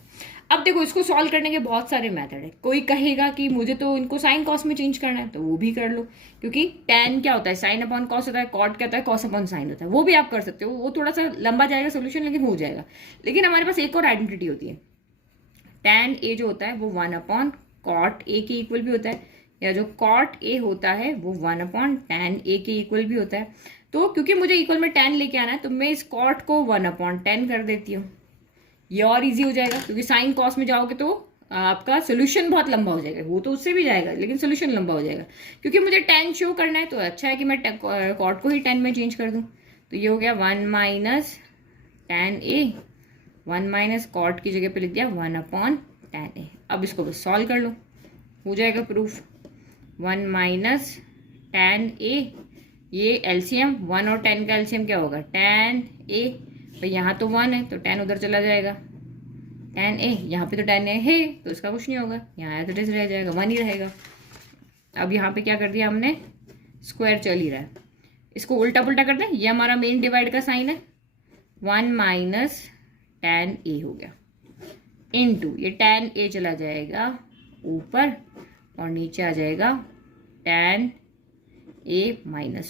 अब देखो इसको सॉल्व करने के बहुत सारे मेथड है। कोई कहेगा कि मुझे तो इनको साइन कॉस में चेंज करना है, तो वो भी कर लो, क्योंकि tan क्या होता है, sin/cos होता है, cot क्या होता है, cos/sin होता है, वो भी आप कर सकते हो। वो थोड़ा सा लंबा जाएगा सोल्यूशन, लेकिन हो जाएगा। लेकिन हमारे पास एक और आइडेंटिटी होती है, tan a जो होता है वो 1/cot a के इक्वल भी होता है। या जो कॉट ए होता है वो 1/tan A के इक्वल भी होता है। तो क्योंकि मुझे इक्वल में tan लेके आना है तो मैं इस कॉट को 1/10 कर देती हूँ। ये और इजी हो जाएगा, क्योंकि साइन कॉस में जाओगे तो आपका सोल्यूशन बहुत लंबा हो जाएगा, वो तो उससे भी जाएगा लेकिन सोल्यूशन लंबा हो जाएगा। क्योंकि मुझे tan शो करना है तो अच्छा है कि मैं कॉट को ही tan में चेंज कर दूं। तो ये हो गया 1 - tan A, 1 - कॉट की जगह पे लिख दिया 1/tan A। अब इसको बस सॉल्व कर लो, हो जाएगा प्रूफ। 1 - tan A, ये एलसीएम 1 और 10 का एलसीएम क्या होगा tan A। तो यहाँ तो 1 है तो tan उधर चला जाएगा, tan A यहाँ पे तो tan A है तो इसका कुछ नहीं होगा, यहाँ एज इट इज रह जाएगा, 1 ही रहेगा। अब यहाँ पे क्या कर दिया हमने, स्क्वायर चल ही रहा है, इसको उल्टा पुल्टा कर दें। ये हमारा मेन डिवाइड का साइन है, 1 - tan A हो गया, इनटू ये tan A चला जाएगा ऊपर और नीचे आ जाएगा tan A - 1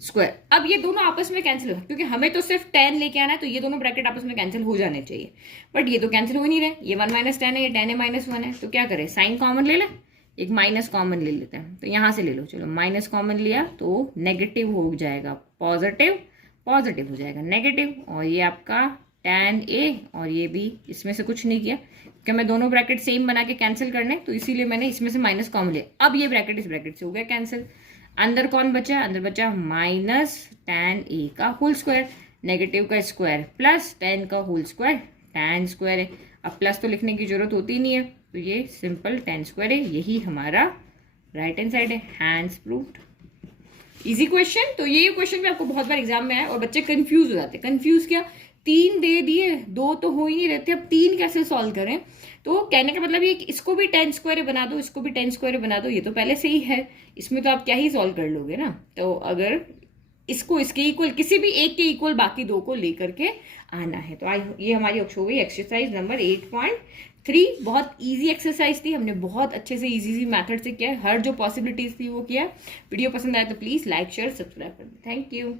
स्क्वायर। अब ये दोनों आपस में कैंसिल हो, क्योंकि हमें तो सिर्फ tan लेके आना है तो ये दोनों ब्रैकेट आपस में कैंसिल हो जाने चाहिए, बट ये तो कैंसिल हो नहीं रहे। ये 1 - tan है, ये tan A - 1 है, तो क्या करें, साइन कॉमन ले लें, एक माइनस कॉमन ले लेते हैं। तो यहाँ से ले लो, चलो माइनस कॉमन लिया तो नेगेटिव हो जाएगा पॉजिटिव, पॉजिटिव हो जाएगा नेगेटिव, और ये आपका tan A, और ये भी इसमें से कुछ नहीं किया क्योंकि मैं दोनों ब्रैकेट सेम बना के कैंसिल करने, तो इसीलिए मैंने इसमें से माइनस कॉमन लिया। अब ये ब्रैकेट इस ब्रैकेट से हो गया कैंसिल। अंदर कौन बचा, अंदर बचा -tan A का होल स्क्वायर, नेगेटिव का स्क्वायर प्लस tan का होल स्क्वायर, tan स्क्वायर है। अब प्लस तो लिखने की जरूरत होती नहीं है, तो ये सिंपल tan स्क्वायर है, यही हमारा राइट हैंड साइड है। Hands proved. Easy question. तो ये क्वेश्चन भी आपको बहुत बार एग्जाम में आया और बच्चे कंफ्यूज हो जाते हैं। कंफ्यूज क्या, 3 दे दिए, 2 तो हो ही नहीं रहते, अब 3 कैसे सॉल्व करें। तो कहने का मतलब ये कि इसको भी tan स्क्वायर बना दो, इसको भी tan स्क्वायर बना दो, ये तो पहले से ही है, इसमें तो आप क्या ही सॉल्व कर लोगे ना। तो अगर इसको इसके इक्वल, किसी भी एक के इक्वल बाकी 2 को लेकर के आना है। तो ये हमारी हो गई एक्सरसाइज नंबर 8.3। बहुत इजी एक्सरसाइज थी, हमने बहुत अच्छे से इजी मेथड से किया है, हर जो पॉसिबिलिटीज थी वो किया। वीडियो पसंद आया तो प्लीज लाइक शेयर सब्सक्राइब कर दें। Thank you.